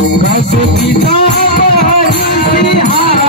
रस पिता बलिहार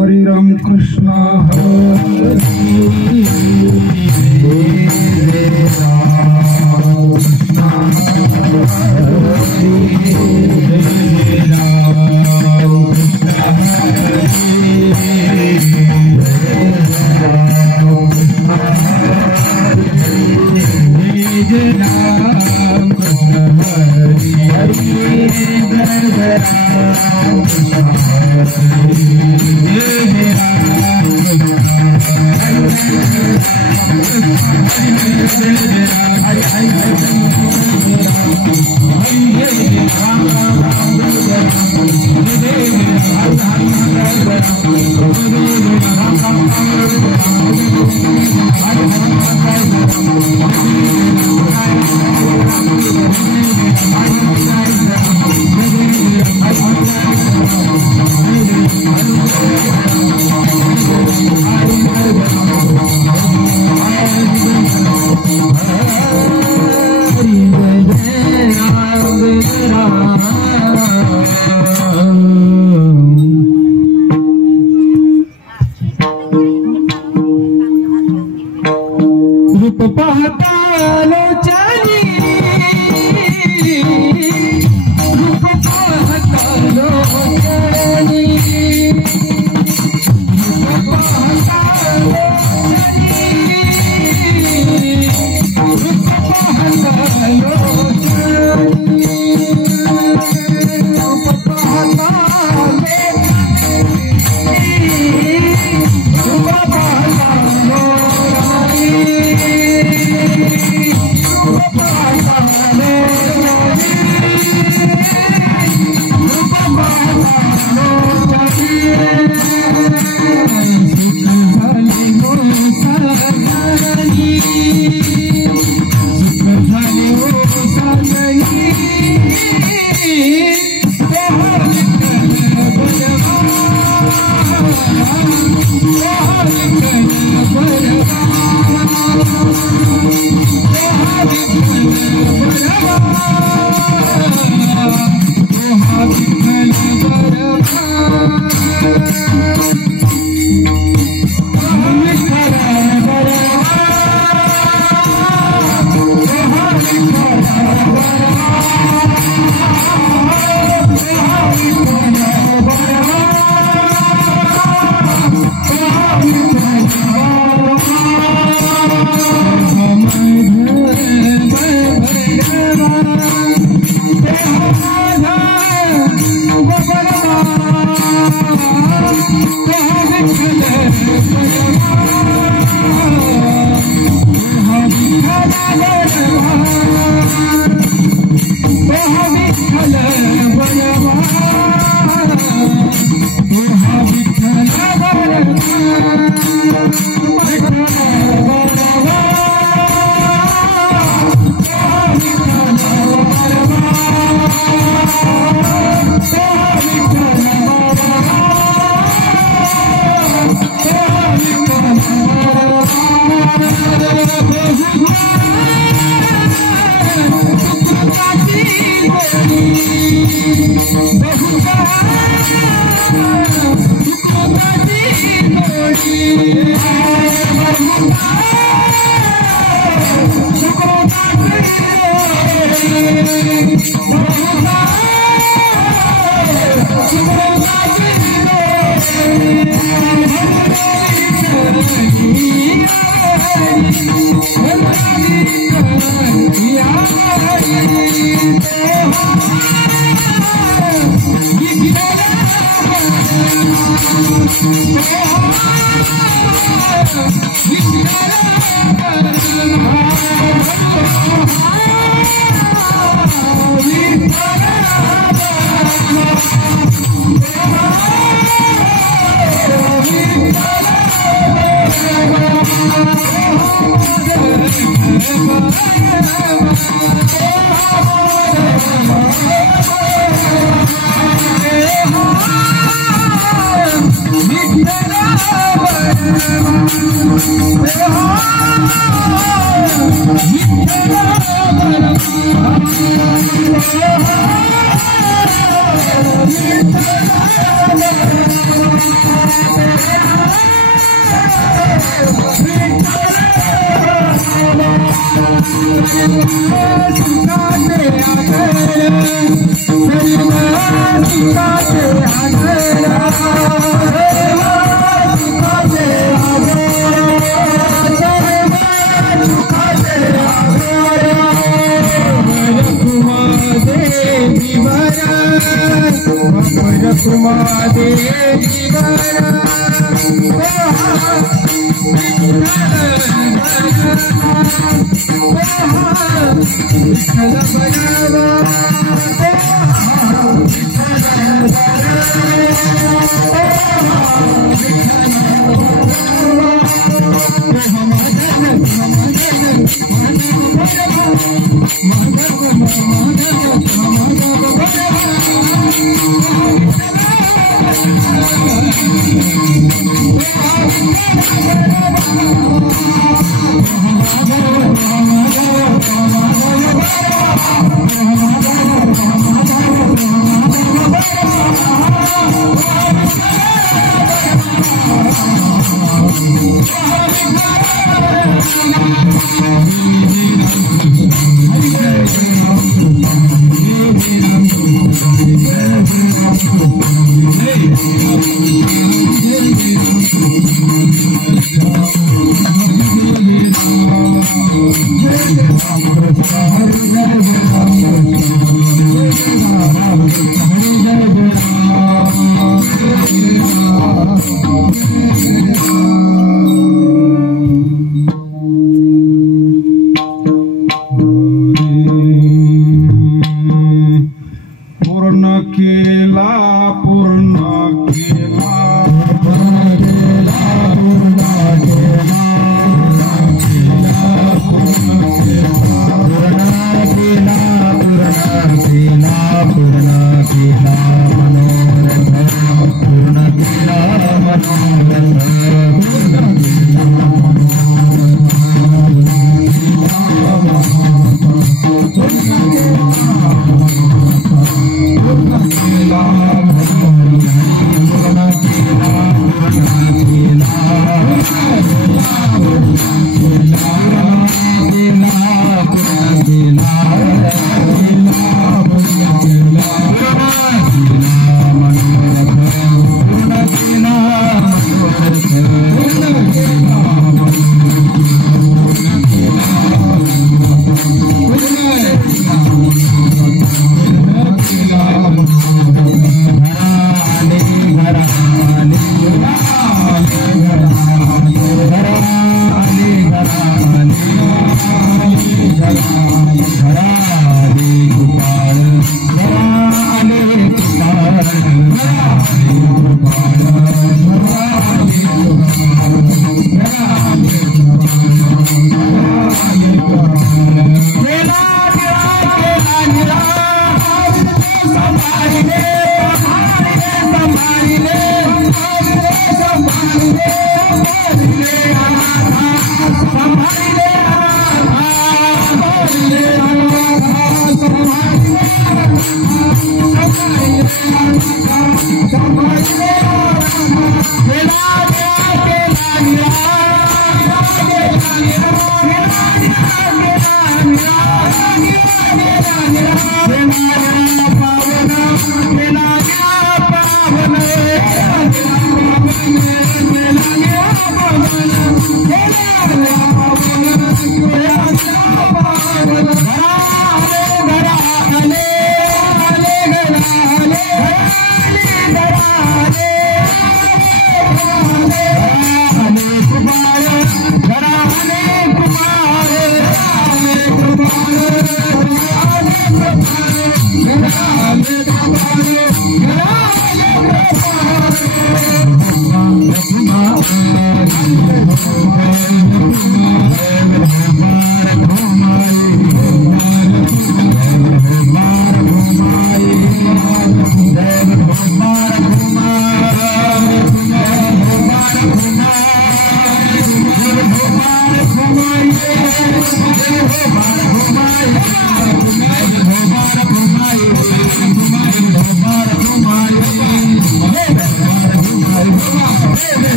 Hare Ram Krishna Hare Hare Ram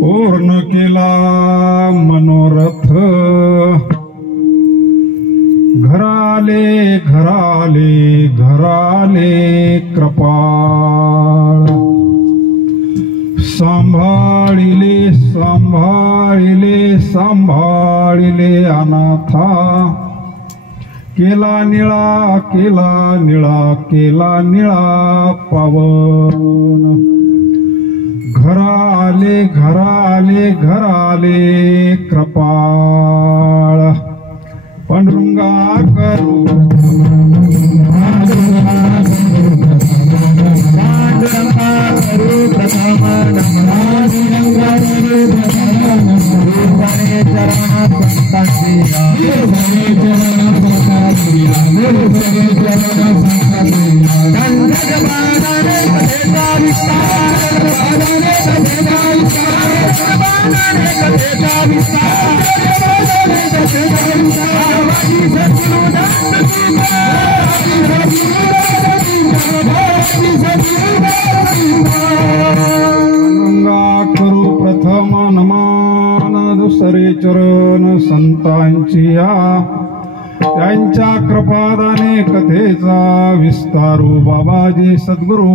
पूर्ण केला मनोरथ घराले घराले घराले कृपाळ सांभाळिले सांभाळिले सांभाळिले अनाथा केला निळा केला निळा केला निळा पावन घराले घराले घराले कृपाळ पांडुरंगा करू करू प्रथम नमान दुसरे चरण संतांची त्यांच्या कृपादाने कथेचा विस्तारू बाबाजी सद्गुरु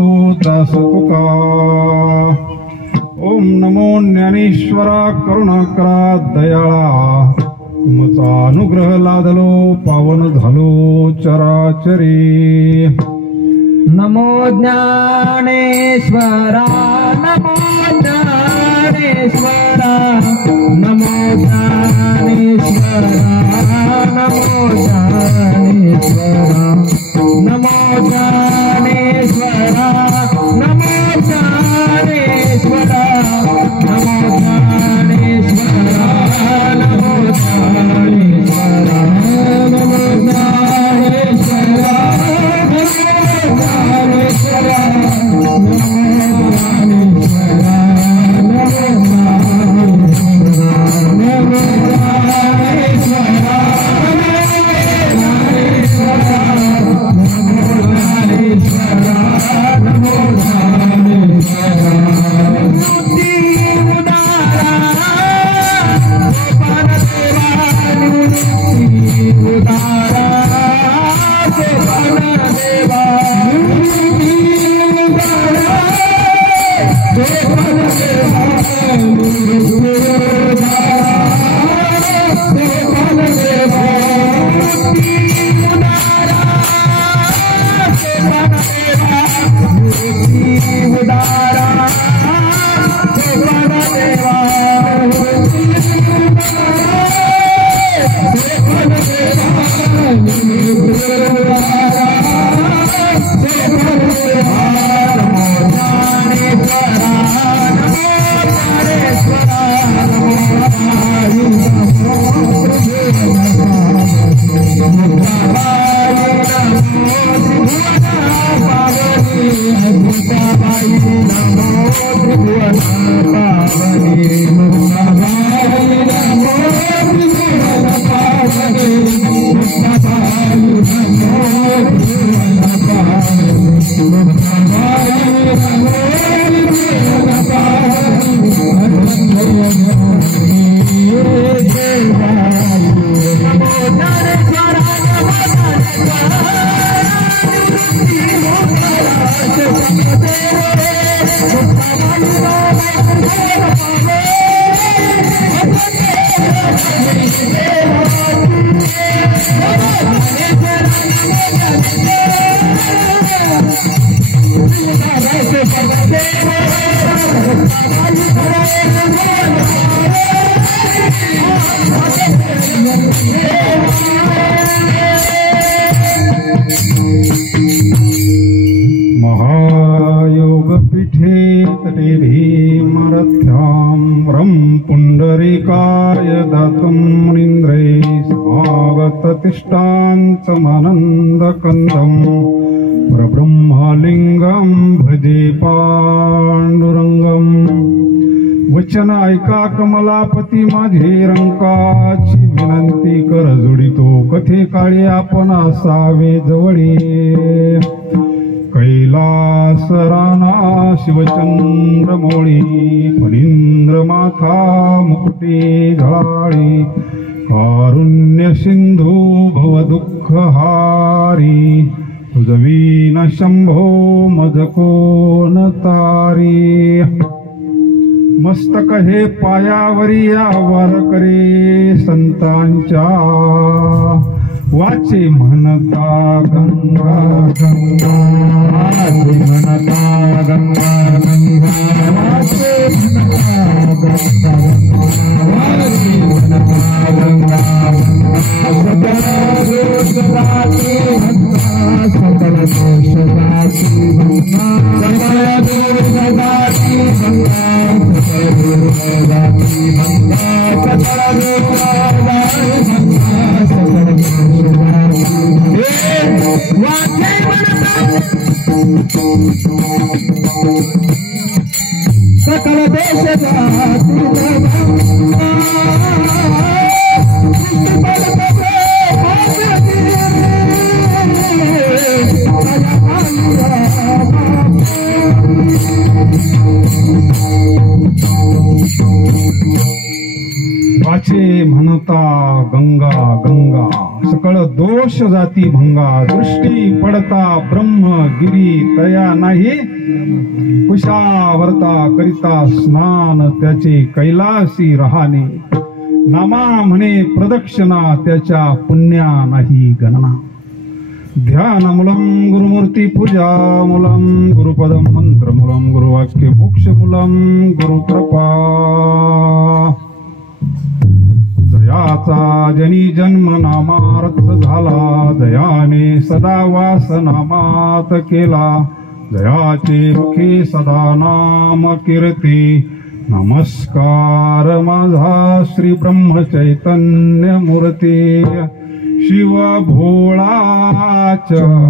दास तुका ओम नमो ज्ञानेश्वरा करुणाकरा दयाळा तुमचा अनुग्रह लादलो पावन झालो चराचरी नमो ज्ञानेश्वरा नमो ज्ञानेश्वरा नमो ज्ञानेश्वरा नमो ज्ञानेश्वरा नमो ज्ञानेश्वरा नमो ज्ञानेश्वरा नमो ज्ञानेश्वरा नमो ज्ञानेश्वरा नमो ज्ञानेश्वरा Thank you. रं पुण्डरीकाय दातुं मुनीन्द्रै स्वागततिष्ठान्तमानन्दकन्दम् परब्रह्मलिंगं भजे पांडुरंगम। वचन ऐका कमलापती माझे रंकाची विनंती कर जोडितो कथे काळी आपण असावे जवळी। कैलास राणा शिवचंद्रमौळी फणींद्र माथा मुकुटी झाळी कारुण्य सिंधू भव दुःख हारी तुझवीन शंभो मज कोण तारी। मस्तक हे पायावरी आवार करे संतांच्या वाचे म्हणता गंगा गंगा वाचे म्हणता गंगा गंगा वाचे म्हणता गंगा वाचे म्हणता गंगा सकल दोष जाती गंगा सकल दोष जाती गंगा सकल दोष जाती गंगा सकल दोष जाती गंगा सकल दोष वाचे म्हणता सकल दोष जाती वाचे म्हणता गंगा गंगा सकळ दोष जाती भंगा दृष्टी पडता ब्रह्म गिरी तया नाही कुशावर्ता करिता स्नान त्याचे कैलासी रहाने नामा म्हणे प्रदक्षिणा त्याच्या पुण्या नाही गणना। ध्यानमूलम गुरुमूर्ती पूजा मूलम गुरुपदम मंत्रमूलम गुरुवाक्य मोक्षमूलम गुरुकृपा। जयाचा जनी जन्म नामार्थ झाला जयाने सदा वास नामात केला जयाचे मुखे सदा नाम कीर्ती। नमस्कार माझा श्री ब्रह्म चैतन्य मूर्ती शिव भोळा चक्रवर्ती।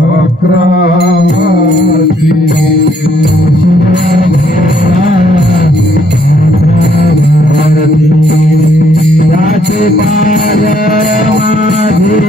याचे पार माझे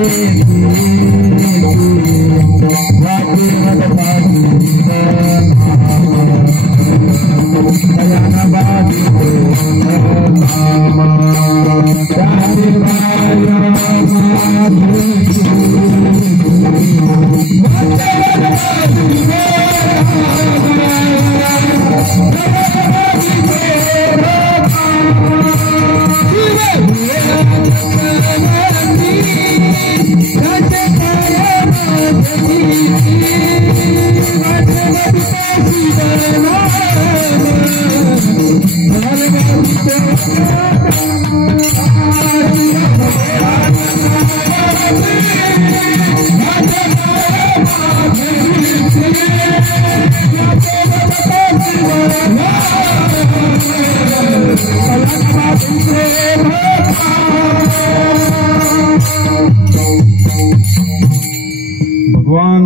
भगवान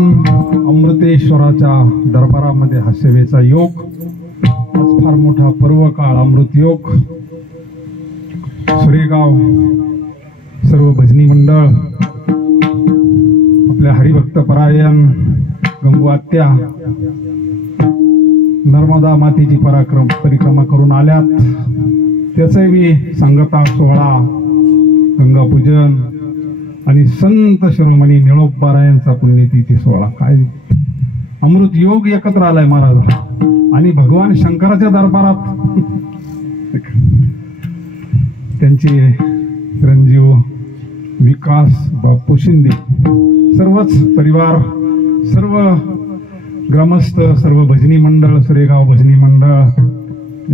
अमृतेश्वराच्या दरबारामध्ये हा सेवेचा योग आज फार मोठा पर्व काळ अमृत योग। सुरेगाव सर्व भजनी मंडळ आपल्या हरिभक्त परायण गंगूआत्या नर्मदा मातेची परिक्रमा करून आल्यात। त्याचाही सांगता सोहळा गंगापूजन आणि संत शिरोमणी निळोबारायांचा पुण्यतिथी सोहळा काय अमृत योग एकत्र आलाय महाराज आणि भगवान शंकराच्या दरबारात त्यांचे चिरंजीव विकास बापू शिंदे सर्वच परिवार सर्व ग्रामस्थ सर्व भजनी मंडळ सुरेगाव भजनी मंडळ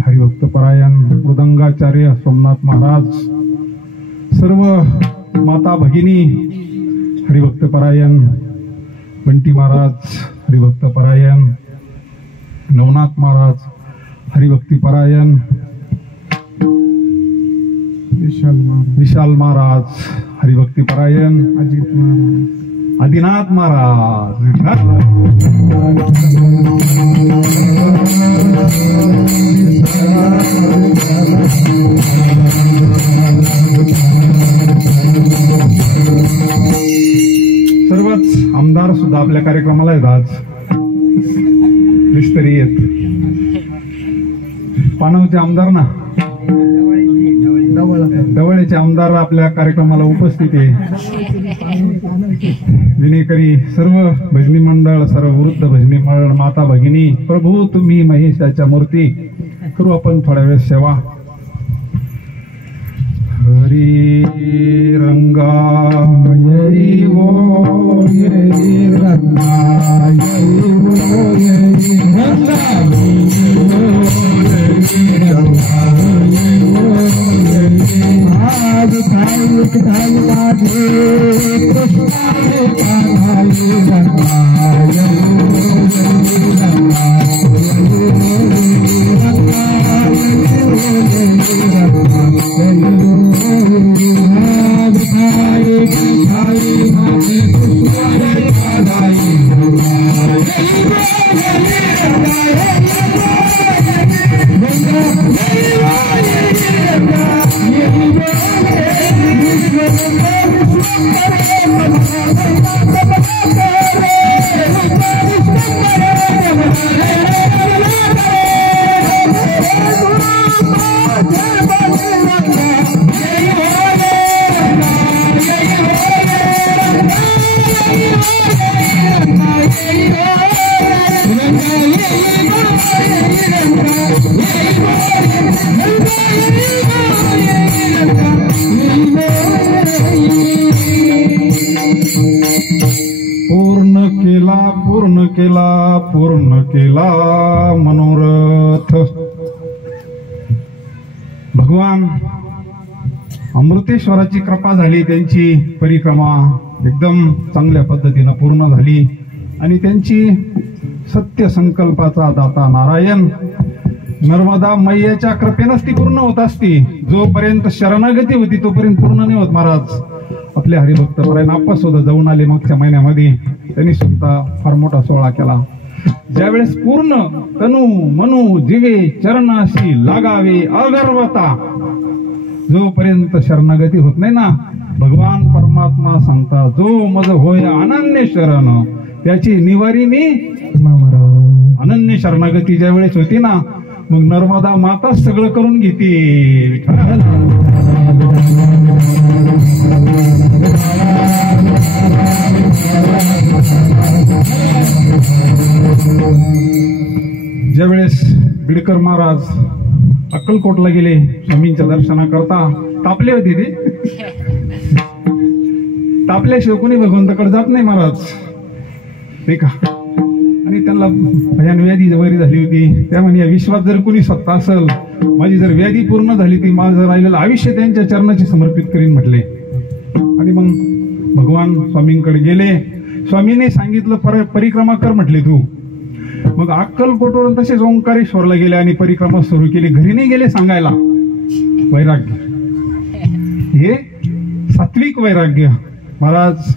हरिभक्त परायण मृदंगाचार्य सोमनाथ महाराज सर्व माता भगिनी हरिभक्त परायण बंटी महाराज हरिभक्त परायण नवनाथ महाराज हरिभक्ती परायण विशाल महाराज, हरिभक्ती परायण अजित महाराज, आदिनाथ महाराज, सर्वच आमदार सुद्धा आपल्या कार्यक्रमाला आहेत आज. विस्तरी येत पानवचे आमदार ना, जवळचे आमदार आपल्या कार्यक्रमाला उपस्थित आहे. विनेकरी सर्व भजनी मंडळ, सर्व वृद्ध भजनी मंडळ, माता भगिनी, प्रभू तुम्ही महेशाच्या मूर्ती, करू आपण थोड्या वेळ सेवा. हरी रंगा हरी वो हरी रंगा हरी वो हरी रंगा आज थाई थाई माझे कृष्णाने पाहाई रंगा पूर्ण केला मनोरथ. भगवान अमृतेश्वराची कृपा झाली, त्यांची परिक्रमा एकदम चांगल्या पद्धतीनं पूर्ण झाली आणि त्यांची सत्य संकल्पाचा दाता नारायण नर्मदा मैयाच्या कृपेनच ती पूर्ण होत असती. जोपर्यंत शरणागती होती तोपर्यंत पूर्ण नाही होत. महाराज आपले हरिभक्त परायण आप्पा सुद्धा जाऊन आले मागच्या महिन्यामध्ये, त्यांनी सुद्धा फार मोठा सोहळा केला. ज्यावेळेस पूर्ण तनु मनु जीवे चरणाशी लागावे अगर्वता, जोपर्यंत शरणागती होत नाही ना, भगवान परमात्मा सांगता जो मज होय अनन्य शरण त्याची निवारी मी. अनन्य शरणागती ज्या वेळेस होती ना, मग नर्मदा माता सगळं करून घेते. ज्यावेळेस बिडकर महाराज अक्कलकोटला गेले स्वामींच्या दर्शनाकरता, तापले होते ते. तापल्याशिवाय कोणी भगवंताकडे जात नाही महाराज, ठीक आहे. आणि त्यांना भयान व्याधी बरी झाली होती. त्यामुळे या विश्वात जर कोणी सत्ता असेल, माझी जर व्याधी पूर्ण झाली ती माझं राहिलेलं आयुष्य त्यांच्या चरणाची समर्पित करीन म्हटले. आणि मग भगवान स्वामींकडे गेले. स्वामींनी सांगितलं परिक्रमा कर म्हटले तू. मग अक्कलकोटवरून तसेच ओंकारेश्वरला गेले आणि परिक्रमा सुरू केली. घरी नाही गेले सांगायला. वैराग्य हे सात्विक वैराग्य. महाराज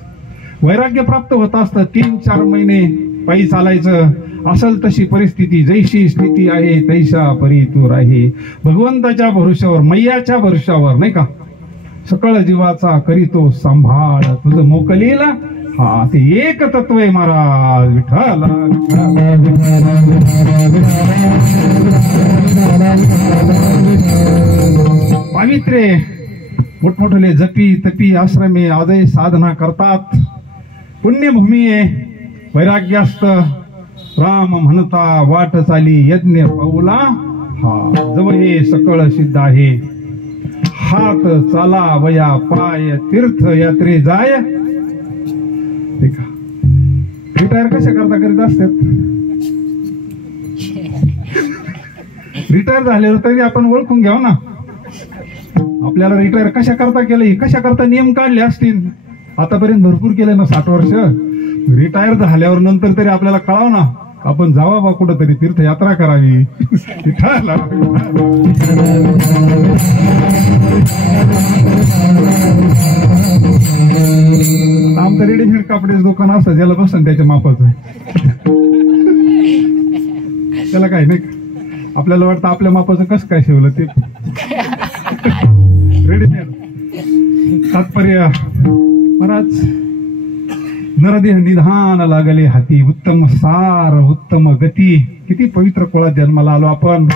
वैराग्य प्राप्त होत असतं. 3-4 महिने पायी चालायचं. असल तशी परिस्थिती, जैशी स्थिती आहे तैशा परी तू राही. भगवंताच्या भरोश्यावर, मैयाच्या भरोश्यावर नाही का, सकळ जीवाचा करीतो सांभाळ तुझं मोकलीला. हा ते एक तत्व आहे महाराज. विठ्ठल पावित्र्य मोठमोठले जपी तपी आश्रमे आजही साधना करतात. पुण्यभूमी आहे. वैराग्यास्त राम म्हणता वाट चाली यज्ञ पाऊला. हा जवळ हे सकळ सिद्ध आहे. हात चाला वया पाय तीर्थ यात्रे जाय. रिटायर कशा करता करीत असतात. रिटायर झाल्यावर तरी आपण ओळखून घ्याव ना, आपल्याला रिटायर कशा करता केलं, कशा करता नियम काढले असतील. आतापर्यंत भरपूर केले ना 60 वर्ष. रिटायर झाल्यावर नंतर तरी आपल्याला कळाव ना, आपण जावा बा कुठं तरी तीर्थयात्रा करावी. कापड्याचं दुकान असतं ज्याला बसन त्याच्या मापाचं, त्याला काय नाही का? आपल्याला वाटतं आपल्या मापाचं कसं काय शिवलं ते रेडीमेड. तात्पर्य महाराज, नरदेह निधान लागले हाती, उत्तम सार उत्तम गती. किती पवित्र कुळात जन्माला आलो आपण.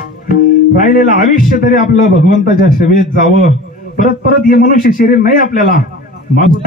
राहिलेलं आयुष्य तरी आपलं भगवंताच्या सेवेत जावं. परत परत हे मनुष्य शरीर नाही आपल्याला मागू.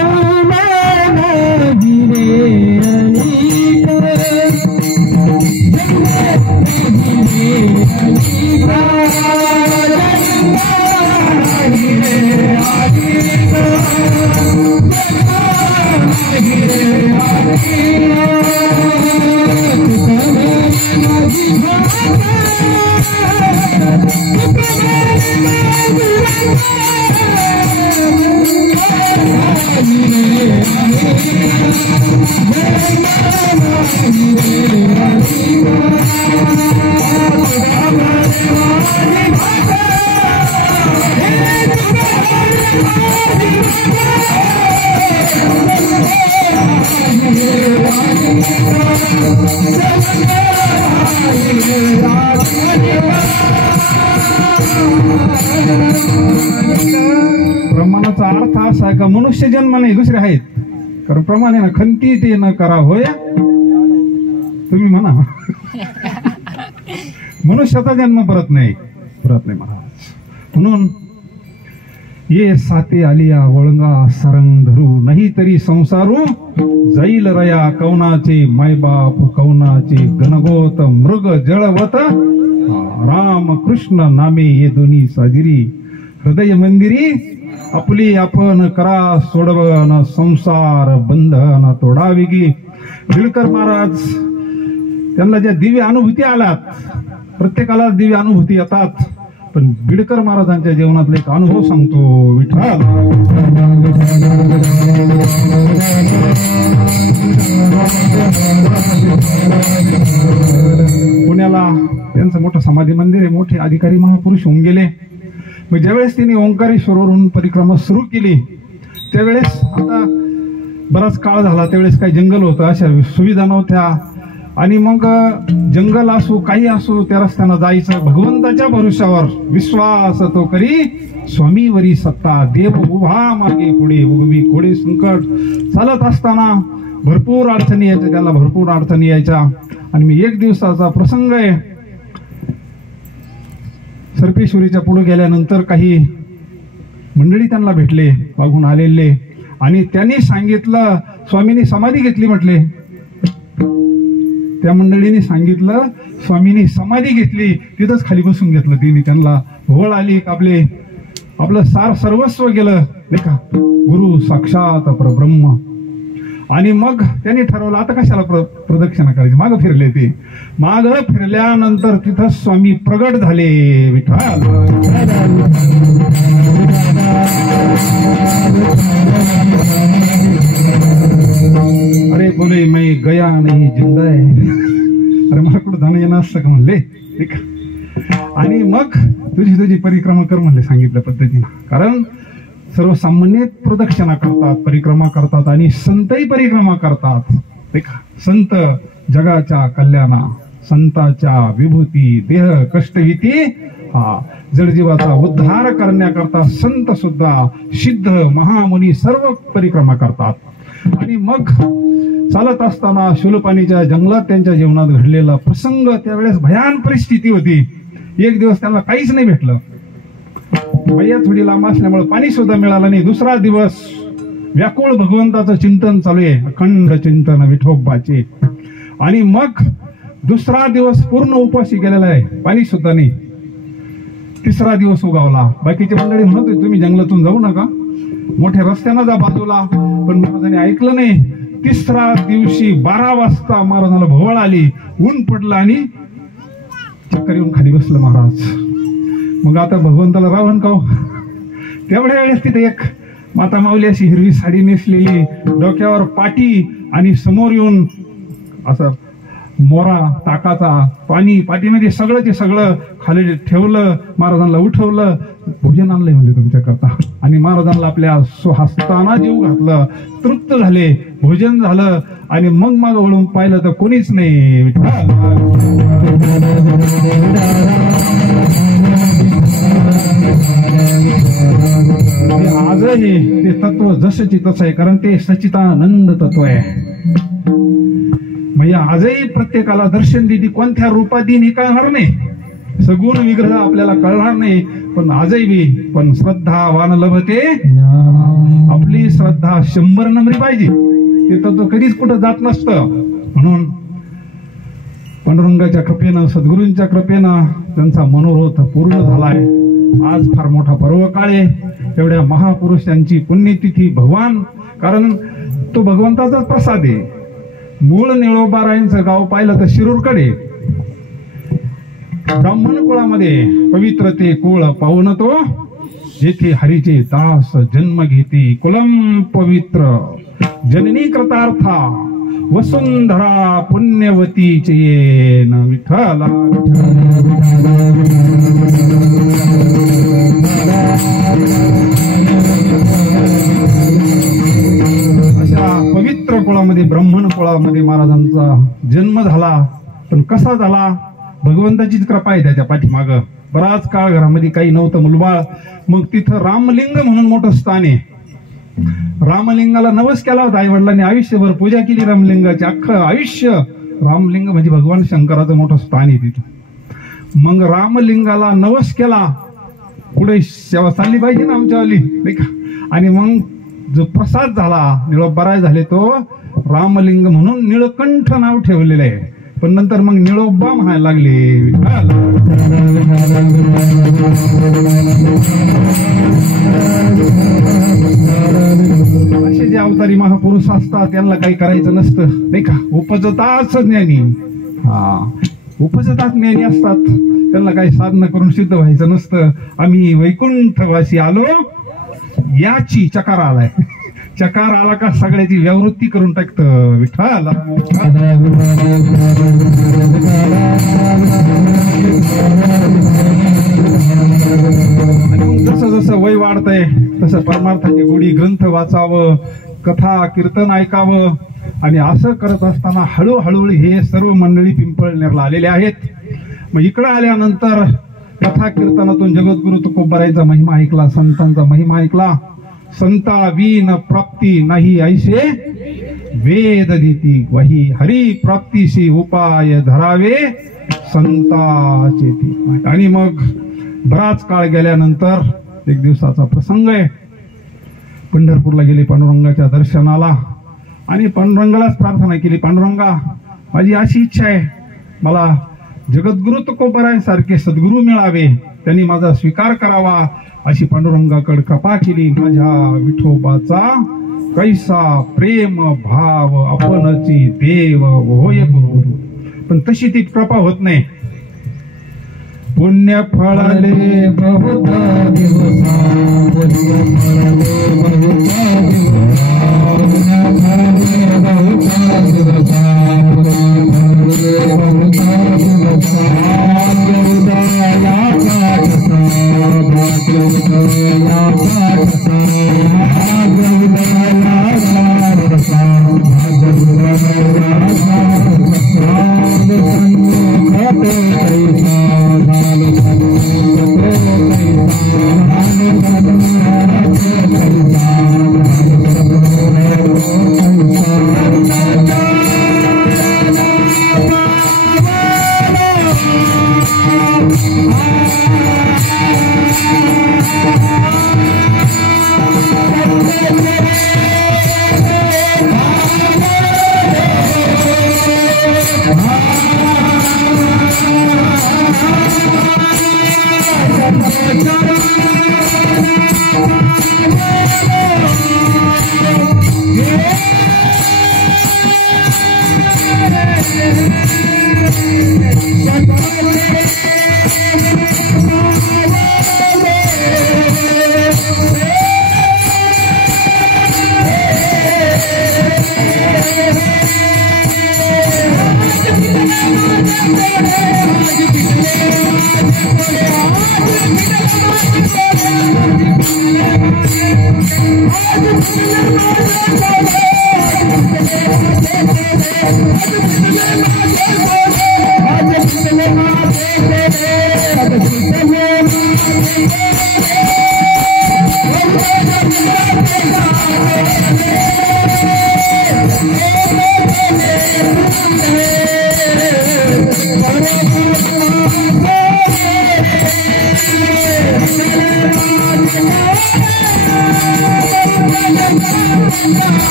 प्रमाणाचा अर्थ असा का मनुष्य जन्म नाही, दुसरे आहेत. कारण प्रमाणे ना खंती ते न करा होय, तुम्ही म्हणा. मनुष्याचा जन्म परत नाही महाराज. म्हणून ये साते आलिया वळंगा सरंग धरू, नाही तरी संसारू जाईल रया कवनाचे मायबाप कवनाचे गणगोत मृग जळवत राम कृष्ण नामे ये दोन्ही साजिरी हृदय मंदिरी आपली आपण करा सोडवन संसार बंधन तोडाविगी. बिडकर महाराज त्यांना ज्या दिव्य अनुभूती आल्यात, प्रत्येकाला दिव्य अनुभूती येतात, पण बिडकर महाराजांच्या जीवनातला एक अनुभव सांगतो विठ्ठल. पुण्याला त्यांचं मोठं समाधी मंदिर आहे, मोठे अधिकारी महापुरुष होऊन गेले. मग ज्यावेळेस त्यांनी ओंकारेश्वरवरून परिक्रमा सुरू केली त्यावेळेस, आता बराच काळ झाला, त्यावेळेस काही जंगल होतं, अशा सुविधा नव्हत्या. आणि मग जंगल असो काही असो त्या रस्त्यानं जायचं, भगवंताच्या भरोशावर विश्वास तो करी स्वामीवरी सत्ता, देव उभा मागे पुढे उगवी कोडे संकट. चालत असताना भरपूर अडचणी यायच्या, त्याला भरपूर अडचणी यायच्या. आणि मी एक दिवसाचा प्रसंग आहे, सर्पेश्वरीच्या पुढे गेल्यानंतर काही मंडळी त्यांना भेटले, मागून आलेले, आणि त्यांनी सांगितलं स्वामींनी समाधी घेतली म्हटले. त्या मंडळीने सांगितलं स्वामींनी समाधी घेतली, तिथंच खाली बसून घेतलं तिने. त्यांना भोवळ आली, आपलं सार सर्वस्व गेलं नाही का, गुरु साक्षात परब्रह्म. आणि मग त्यांनी ठरवलं आता कशाला प्रदक्षिणा करायची, मागं फिरले. ते मागं फिरल्यानंतर तिथं स्वामी प्रगट झाले विठ्ठल. अरे बोले मैं गया नहीं जिंदा है. अरे मला कुठं जाणं येणं असतं का म्हणले, ठीक. आणि मग तुझी परिक्रमा कर म्हणले सांगितल्या पद्धतीनं. कारण सर्वसामान्य प्रदक्षिणा करतात, परिक्रमा करतात, आणि संतही परिक्रमा करतात, ठीक. संत जगाच्या कल्याणा, संताच्या विभूती देह कष्टविती हा जडजीवाचा उद्धार करण्याकरता संत सुद्धा सिद्ध महामुनी सर्व परिक्रमा करतात. आणि मग चालत असताना शूलपाणीच्या जंगलात त्यांच्या जीवनात घडलेला प्रसंग, त्यावेळेस भयान परिस्थिती होती. एक दिवस त्यांना काहीच नाही भेटलं, मैया थोडी लांब असल्यामुळे पाणी सुद्धा मिळालं नाही. दुसरा दिवस व्याकुळ भगवंताचं चिंतन चालू आहे, अखंड चिंतन विठोबाचे. आणि मग दुसरा दिवस पूर्ण उपाशी गेलेला आहे, पाणी सुद्धा नाही. तिसरा दिवस उगावला. बाकीची मंडळी म्हणत होती तुम्ही जंगलातून जाऊ नका, मोठ्या रस्त्यानं जा बाजूला, पण महाराजांनी ऐकलं नाही. तिसरा दिवशी 12 वाजता महाराजांना भोवळ आली, ऊन पडलं आणि चक्कर येऊन खाली बसलं महाराज. मग आता भगवंताला रावण का? तेवढ्या वेळेस तिथे एक माता माऊली अशी हिरवी साडी नेसलेली, डोक्यावर पाटी, आणि समोर येऊन असं मोरा ताकाचा पाणी पाठीमध्ये सगळं सगळं खाली ठेवलं, महाराजांना उठवलं, भोजन आणलंय म्हणजे तुमच्याकरता. आणि महाराजांना आपल्या स्वहस्ताना जीव घातलं, तृप्त झाले, भोजन झालं. आणि मग वळून पाहिलं तर कोणीच नाही. आजही ते तत्व जसंची तसं आहे, कारण ते सच्चिदानंद तत्व आहे. म्हणजे आजही प्रत्येकाला दर्शन देती, कोणत्या रूपात देईन हे कळणार नाही, सगुण विग्रह आपल्याला कळणार नाही. पण आजही पण श्रद्धावान लभते, आपली श्रद्धा 100 नंबरी पाहिजे. ते तत्व कधीच कुठं जात नसतं. म्हणून पांडुरंगाच्या कृपेनं, सद्गुरूंच्या कृपेनं त्यांचा मनोरथ पूर्ण झालाय. आज फार मोठा पर्व काळ आहे. एवढ्या महापुरुषांची पुण्यतिथी भगवान, कारण तो भगवंताचाच प्रसाद आहे. मूळ निळोबारायांचं गाव पाहिलं तर शिरूरकडे ब्राह्मण कुळामध्ये पवित्र ते कुळ पाहून तो, जेथे हरीचे दास जन्म घेते. कुलम पवित्र जननी कृतार्था, वसुंधरा पुण्यवती चेन विठ्ठला. अशा पवित्र कुळामध्ये, ब्राह्मण कुळामध्ये महाराजांचा जन्म झाला. पण कसा झाला? भगवंताचीच कृपा आहे त्याच्या पाठीमाग. बराच काळ घरामध्ये काही नव्हतं, मुलबाळ. मग तिथं रामलिंग म्हणून मोठं स्थान आहे. रामलिंगाला नवस केला होता आई वडिलांनी, आयुष्यभर पूजा केली रामलिंगाची, अख्खं आयुष्य. रामलिंग म्हणजे भगवान शंकराचं मोठं स्थान आहे तिथं. मग रामलिंगाला नवस केला, पुढे सेवा चालली पाहिजे ना आमच्यावाली, नाही का. आणि मग जो प्रसाद झाला, निळोबाराय झाले, तो रामलिंग म्हणून निळकंठ नाव ठेवलेलं आहे. पण नंतर मग निळोबा म्हणायला लागले. असे जे अवतारी महापुरुष असतात त्यांना काही करायचं नसतं, नाही का. उपजताच ज्ञानी, उपजताच ज्ञानी असतात, त्यांना काही साधना करून सिद्ध व्हायचं नसतं. आम्ही वैकुंठवासी आलो, याची चकार आलाय. चकार आला का सगळ्याची व्यावृत्ती करून टाकतं विठ्ठल. जसं जसं वय वाढतंय तसं परमार्थाची गोडी ग्रंथ वाचावं, कथा कीर्तन ऐकावं. आणि असं करत असताना हळूहळू हे सर्व मंडळी पिंपळनेरला आलेले आहेत. मग इकडे आल्यानंतर कथा कीर्तनातून जगद्गुरु तुकोबारायांचा महिमा ऐकला, संतांचा महिमा ऐकला. संता वीन प्राप्ती नाही ऐसे वेद देती वही, हरी प्राप्तीशी उपाय धरावे संताचे. आणि मग बराच काळ गेल्यानंतर एक दिवसाचा प्रसंग आहे. पंढरपूरला गेले पांडुरंगाच्या दर्शनाला आणि पांडुरंगालाच प्रार्थना केली, पांडुरंगा माझी अशी इच्छा आहे, मला जगद्गुरु तुकोबारायांसारखे सद्गुरू मिळावे, त्यांनी माझा स्वीकार करावा, अशी पांडुरंगाकडे कृपा केली. माझ्या विठोबाचा कैसा प्रेम भाव आपणची देव होय गुरु. पण तशी ती कृपा होत नाही. पुण्य फळाले बहुता दिवसा,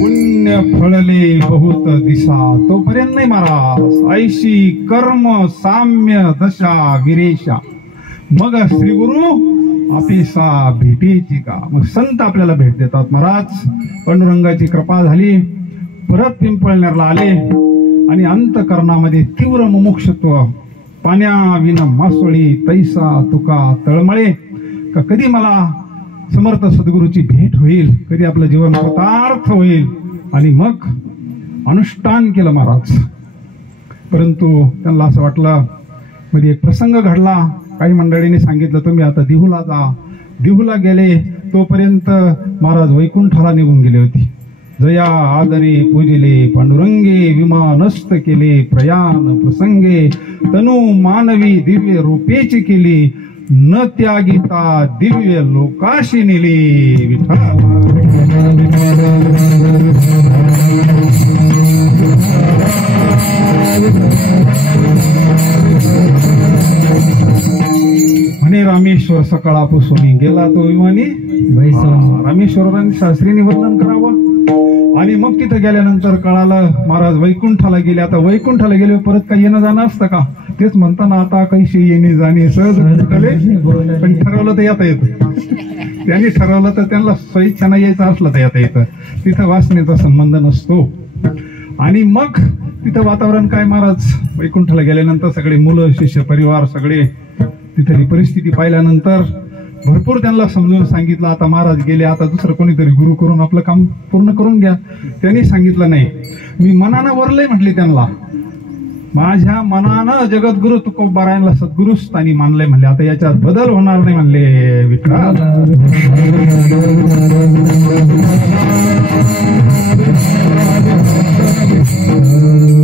पुण्य फळले बहुत दिसा तोपर्यंत नाही महाराज. ऐशी कर्म साम्य दशा विरेशा मग श्री गुरु आपिसा भेटेची का. मग संत आपल्याला भेट देतात महाराज. पांडुरंगाची कृपा झाली, परत पिंपळनेरला आले आणि अंतकरणामध्ये तीव्र मुमुक्षत्व. पाण्याविना मासोळी तैसा तुका तळमळे. का कधी मला समर्थ सद्गुरूची भेट होईल, कधी आपलं जीवन कृतार्थ होईल. आणि मग अनुष्ठान केलं महाराज. परंतु त्यांना असं वाटलं, मध्ये एक प्रसंग घडला. काही मंडळींनी सांगितलं तुम्ही आता दिहुला जा. दिहुला गेले तोपर्यंत महाराज वैकुंठाला निघून गेले होते. जया आदरे पूजिले पांडुरंगे विमानस्त केले प्रयाण प्रसंगे. तनु मानवी दिव्य रूपेची केली न त्यागिता दिव्य लोकाशी नेली. विठ्ठल आणि रामेश्वर सकाळपासून गेला तो विमानी. रामेश्वरांनी शास्त्रीने वर्णन करावं. आणि मग तिथं गेल्यानंतर कळालं महाराज वैकुंठाला गेले. आता वैकुंठाला गेले परत काही येणं जाणं असतं का. तेच म्हणताना आता काही येणे जाणे सहज पण ठरवलं तर येता येतं. त्यांनी ठरवलं तर त्यांना स्वेच्छानं यायचं असलं तर येता येतं. तिथं वासनेचा संबंध नसतो. आणि मग तिथं वातावरण काय महाराज. वैकुंठाला गेल्यानंतर सगळे मुलं शिष्य परिवार सगळे तिथली परिस्थिती पाहिल्यानंतर भरपूर त्यांना समजून सांगितलं. आता महाराज गेले, आता दुसरं कोणीतरी गुरु करून आपलं काम पूर्ण करून घ्या. त्यांनी सांगितलं नाही, मी मनानं वरलंय म्हटले त्यांना. माझ्या मनानं जगद्गुरु तुकोबारायांना सद्गुरु स्थानी मानलंय म्हणले. आता याच्यात बदल होणार नाही म्हणले. विठ्ठल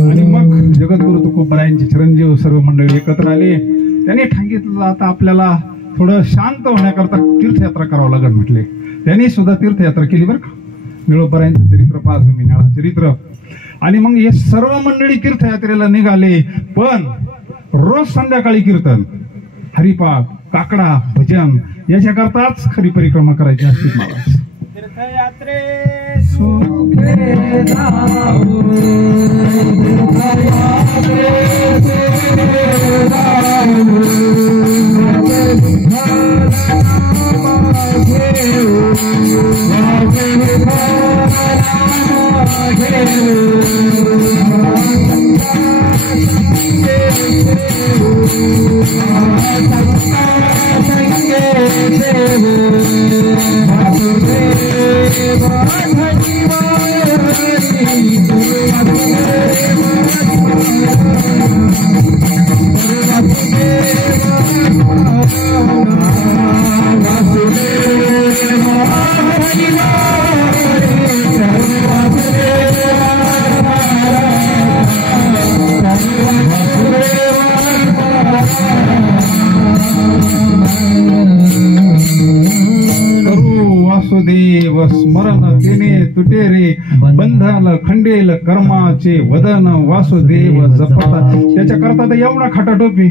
आणि मग जगद्गुरु तुकोबारायांचे चिरंजीव सर्व मंडळी एकत्र आले. त्यांनी सांगितलं आता आपल्याला थोडं शांत होण्याकरता तीर्थयात्रा करावं लागेल म्हटले. त्यांनी सुद्धा तीर्थयात्रा केली बरं का. निळोपरायांचं चरित्र पाहा तुम्ही, निळा चरित्र. आणि मग हे सर्व मंडळी तीर्थयात्रेला निघाले. पण रोज संध्याकाळी कीर्तन, हरिपाठ, काकडा, भजन याच्याकरताच खरी परिक्रमा करायची असते महाराज. तीर्थयात्रे वासुदेव स्मरण तेने तुटे रे बंधन खंडेल कर्माचे वदन वासुदेव जपता. त्याच्याकरता तर एवढा खटाटोपी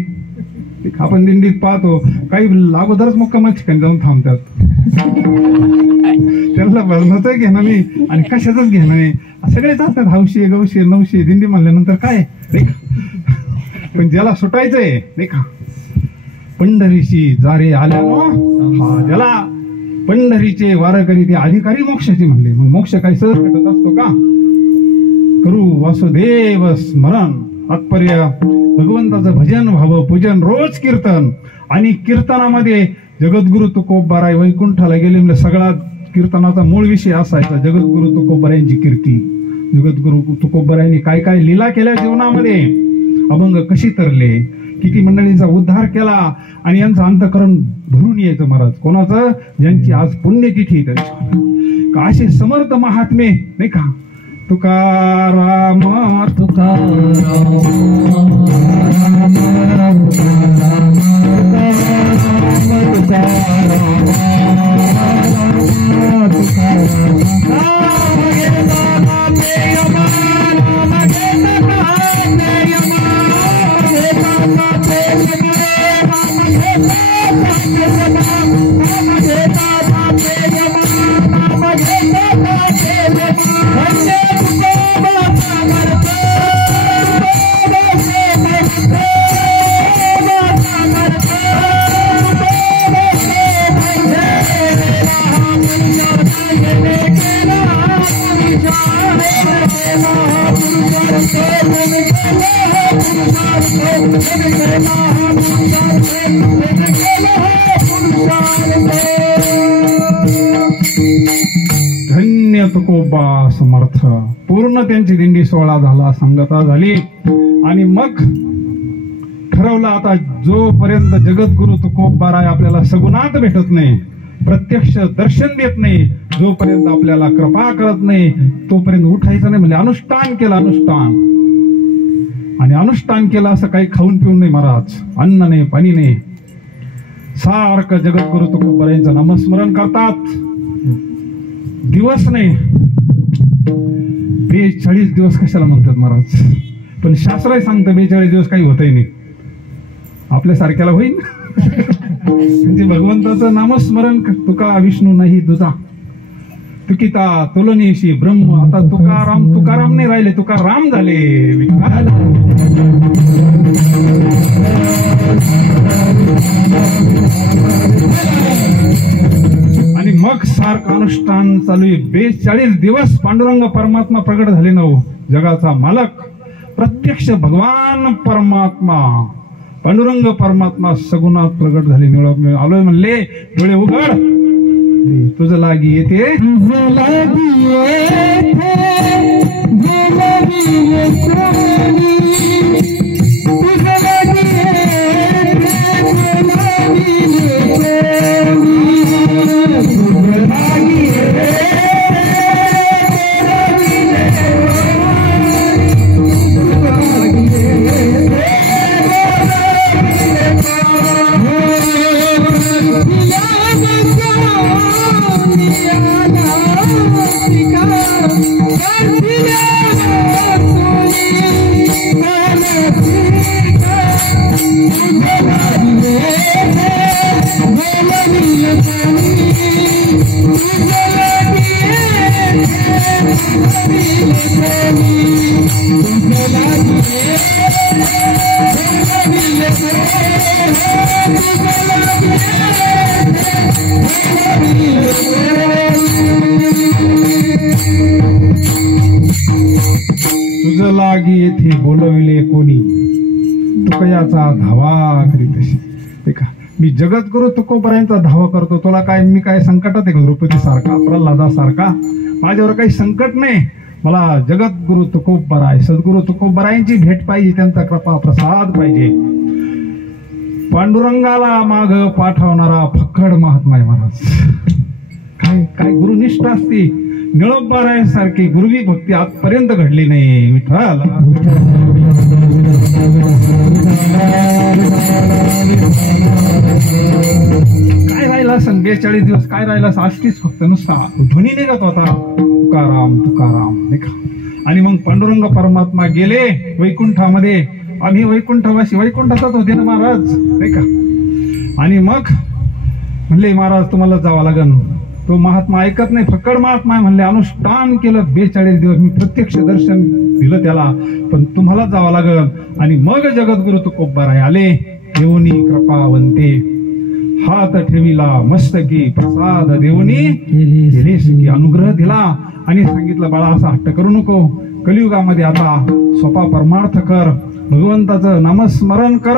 आपण दिंडीत पाहतो. काही अगोदरच मुक्कामाच्या ठिकाणी जाऊन थांबतात. त्यांना भजनाचं घेणं नाही आणि कशाचंच घेणं नाही. सगळेच असतात हौशी गौशी नवशी. दिंडी म्हणल्यानंतर काय पण ज्याला सुटायचंय नाही का. पंढरीशी जारे आल्यानो हा ज्याला पंढरीचे वारकरी ते अधिकारी मोक्षाचे म्हणले. मग मोक्ष काही सहज भेटत असतो का. करू वासुदेव स्मरण. तात्पर्य भगवंताचं भजन व्हावं, पूजन, रोज कीर्तन. आणि कीर्तनामध्ये जगद्गुरु तुकोबाराय वैकुंठाला गेले म्हणजे सगळा कीर्तनाचा मूळ विषय असायचा जगद्गुरु तुकोबरायांची कीर्ती. जगद्गुरु तुकोबरायांनी काय काय लीला केल्या जीवनामध्ये, अभंग कशी तरले, किती मंडळींचा उद्धार केला आणि यांचं अंतःकरण भरून यायचं महाराज. कोणाचं? ज्यांची आज पुण्यतिथी. त्यांच्या असे समर्थ महात्मे नाही का, तुकाराम धन्य तुकोबा समर्थ. पूर्ण त्यांची दिंडी सोहळा झाला, सांगता झाली आणि मग ठरवलं आता जोपर्यंत जगद्गुरु तुकोबाराय आपल्याला सगुणात भेटत नाही, प्रत्यक्ष दर्शन देत नाही, जोपर्यंत आपल्याला कृपा करत नाही तोपर्यंत उठायचं नाही. म्हणजे अनुष्ठान केलं, अनुष्ठान. आणि अनुष्ठान केलं असं काही खाऊन पिऊन नाही महाराज, अन्न नाही पाणी नाही, सारखं जगद्गुरु तुकोबारायांचं नामस्मरण करतात. दिवस नाही 42 दिवस कशाला म्हणतात महाराज, पण शास्त्रही सांगतं 42 दिवस काही होतही नाही. आपल्यासारख्याला होईल म्हणजे भगवंताचं नामस्मरण. तुका विष्णू नाही तुझा, तुकिता तुलनेशी ब्रह्म. आता तुकाराम तुकाराम नाही राहिले, तुकाराम झाले. आणि मग सारखं अनुष्ठान चालू आहे. 42 दिवस पांडुरंग परमात्मा प्रगट झाले ना, जगाचा मालक प्रत्यक्ष भगवान परमात्मा पांडुरंग परमात्मा सगुणात प्रगट झाले. आलोय म्हणले, डोळे उघड, तुझं लागी येते तुझ लागी येथे बोलविले कोणी, तुकयाचा धावा करीतशी. ते का मी जगद्गुरु तुकोबरायांचा धावा करतो, तुला काय मी काय संकटात आहे का? द्रौपदी सारखा, प्रल्हादा सारखा माझ्यावर काही संकट नाही. मला जगद्गुरु तुकोबराय सद्गुरु तुकोबरायांची भेट पाहिजे, त्यांचा कृपा प्रसाद पाहिजे. पांडुरंगाला माग पाठवणारा फक्कड महात्मा आहे महाराज. काय काय गुरुनिष्ठ असते. निळोबारायांसारखी गुरुवी भक्ती आजपर्यंत घडली नाही. विठ्ठल काय राहिला असं 42 दिवस काय राहिला असं असतीच फक्त नुसता ध्वनी निघत होता, तुकाराम तुकाराम नाही का. आणि मग पांडुरंग परमात्मा गेले वैकुंठामध्ये. आम्ही वैकुंठवासी वैकुंठातच होते ना महाराज नाही का. आणि मग म्हणले महाराज तुम्हाला जावं लागन. तो महात्मा ऐकत नाही, फक्कड महात्मा आहे म्हणले. अनुष्ठान केलं 42 दिवस, मी प्रत्यक्ष दर्शन दिलं त्याला, पण तुम्हाला जावं लागल. आणि मग जगद्गुरु तुकोबराय आले. देवनी कृपावंते हात ठेविला मस्तकी, प्रसाद देवनी केले की अनुग्रह दिला. आणि सांगितलं बाळा असा हट्ट करू नको, कलियुगामध्ये आता सोपा परमार्थ कर, भगवंताचं नामस्मरण कर,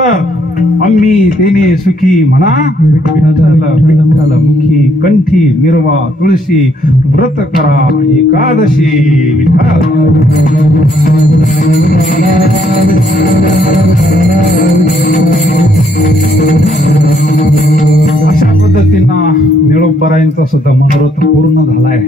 आम्ही तेने सुखी म्हणा विठ्ठल विठ्ठल मुखी कंठी निर्वा तुळशी व्रत करा एकादशी विठ्ठल. अशा पद्धतीनं निळोपरायांचा सुद्धा मनोरथ पूर्ण झालाय.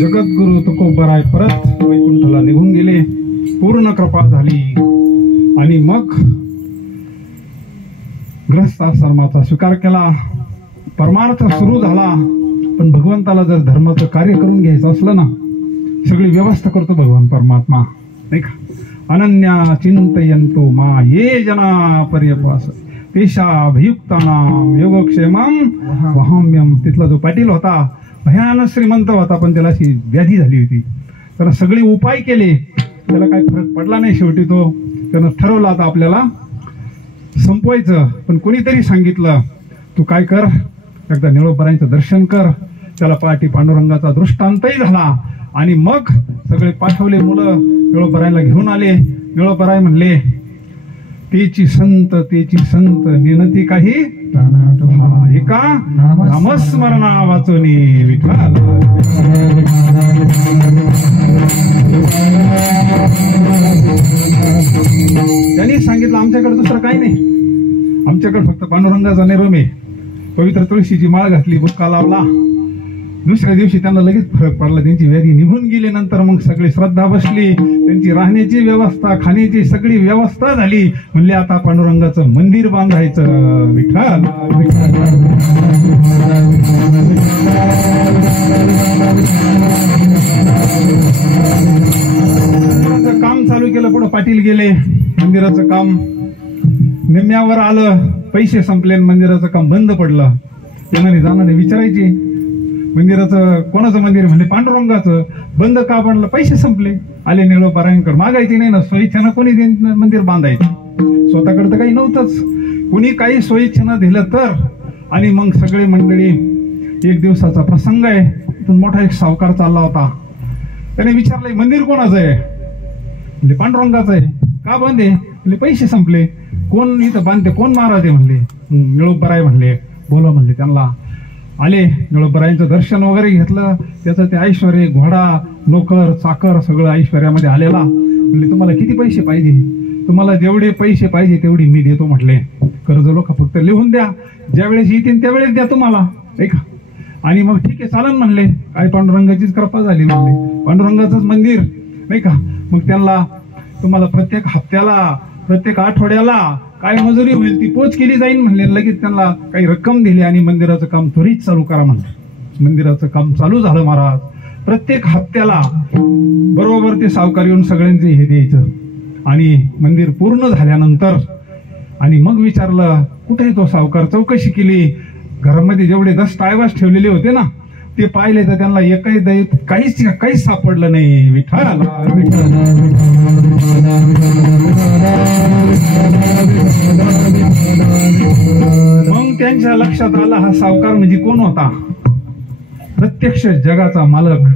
जगद्गुरु तुकोबराय परत वैकुंठाला निघून गेले. पूर्ण कृपा झाली आणि मग गृहस्थाश्रमाचा स्वीकार केला. परमार्थ सुरू झाला. पण भगवंताला जर धर्माचं कार्य करून घ्यायचं असलं ना, सगळी व्यवस्था करतो भगवान परमात्मा, नाही का. अनन्या चिंतयंतो मा ये जना पर्यपास तेषाभियुक्तानां योगक्षेमं वहाम्यम. तिथला जो पाटील होता भयानक श्रीमंत होता, पण त्याला अशी व्याधी झाली होती. त्याला सगळे उपाय केले, त्याला काही फरक पडला नाही. शेवटी तो त्यानं ठरवलं आता आपल्याला संपवायचं. पण कोणीतरी सांगितलं तू काय कर, एकदा निळोपरायांचं दर्शन कर. त्याला पाठी पांडुरंगाचा दृष्टांतही झाला आणि मग सगळे पाठवले मुलं निळोपरायला घेऊन आले. निळोपराय म्हणले तेची संत निनती काही एका नामस्मरणा वाचोनी विठ्ठल. त्यांनी सांगितलं आमच्याकडे दुसरं काही नाही, आमच्याकडे फक्त पांडुरंगाचा निरोप आहे. पवित्र तुळशीची माळ घातली, बुक्का लावला. दुसऱ्या दिवशी त्यांना लगेच फरक पडला, त्यांची व्याधी निघून गेली. नंतर मग सगळी श्रद्धा बसली, त्यांची राहण्याची व्यवस्था, खाण्याची सगळी व्यवस्था झाली. म्हणले आता पांडुरंगाचं मंदिर बांधायचं विठ्ठल. मंदिराचं काम चालू केलं. पुढे पाटील गेले, मंदिराचं काम निम्म्यावर आलं. पैसे संपले, मंदिराचं काम बंद पडलं. येणारे जाणारे विचारायचे मंदिराचं कोणाचं मंदिर, म्हणले पांडुरंगाचं. बंद का पडलं, पैसे संपले. आले निळोपरायांकडे, मागायचे नाही ना, सोयीच्छेनं कोणी मंदिर बांधायचं, स्वतःकडे तर काही नव्हतंच. कोणी काही सोयीच्छेनं दिलं तर. आणि मग सगळे मंडळी, एक दिवसाचा प्रसंग आहे, तिथून मोठा एक सावकार चालला होता. त्याने विचारलं मंदिर कोणाचं आहे, म्हणजे पांडुरंगाचं आहे. का बंद आहे, म्हणजे पैसे संपले. कोण इथं बांधते, कोण महाराज आहे म्हणले. निळोपराय म्हणले, बोला म्हणले. त्यांना आले, निळोपरायांचं दर्शन वगैरे घेतलं. त्याचं ते ऐश्वर, घोडा, नोकर, चाकर सगळं ऐश्वर्यामध्ये आलेला. म्हणले तुम्हाला किती पैसे पाहिजे, तुम्हाला जेवढे पैसे पाहिजे तेवढी मी देतो म्हटले. कर्ज लोक फक्त लिहून द्या, ज्या वेळेस येतील त्यावेळेस द्या तुम्हाला, नाही का. आणि मग ठीक आहे चालन म्हणले. काय पांडुरंगाचीच कृपा झाली म्हणले, पांडुरंगाचंच मंदिर, नाही का. मग त्यांना तुम्हाला प्रत्येक हप्त्याला प्रत्येक आठवड्याला काय मजुरी होईल ती पोच केली जाईल म्हणले. लगेच त्यांना काही रक्कम दिली आणि मंदिराचं काम त्वरित चालू करा म्हणलं. मंदिराचं काम चालू झालं महाराज. प्रत्येक हप्त्याला बरोबर ते सावकार येऊन सगळ्यांचे हे द्यायचं. आणि मंदिर पूर्ण झाल्यानंतर आणि मग विचारलं कुठे तो सावकार. चौकशी केली. घरामध्ये जेवढे दस्ताऐवज ठेवलेले होते ना ते पाहिले तर त्यांना एकही दैत काहीच सापडलं नाही. विठ्ठल मग त्यांच्या लक्षात आला हा सावकार म्हणजे कोण होता. प्रत्यक्ष जगाचा मालक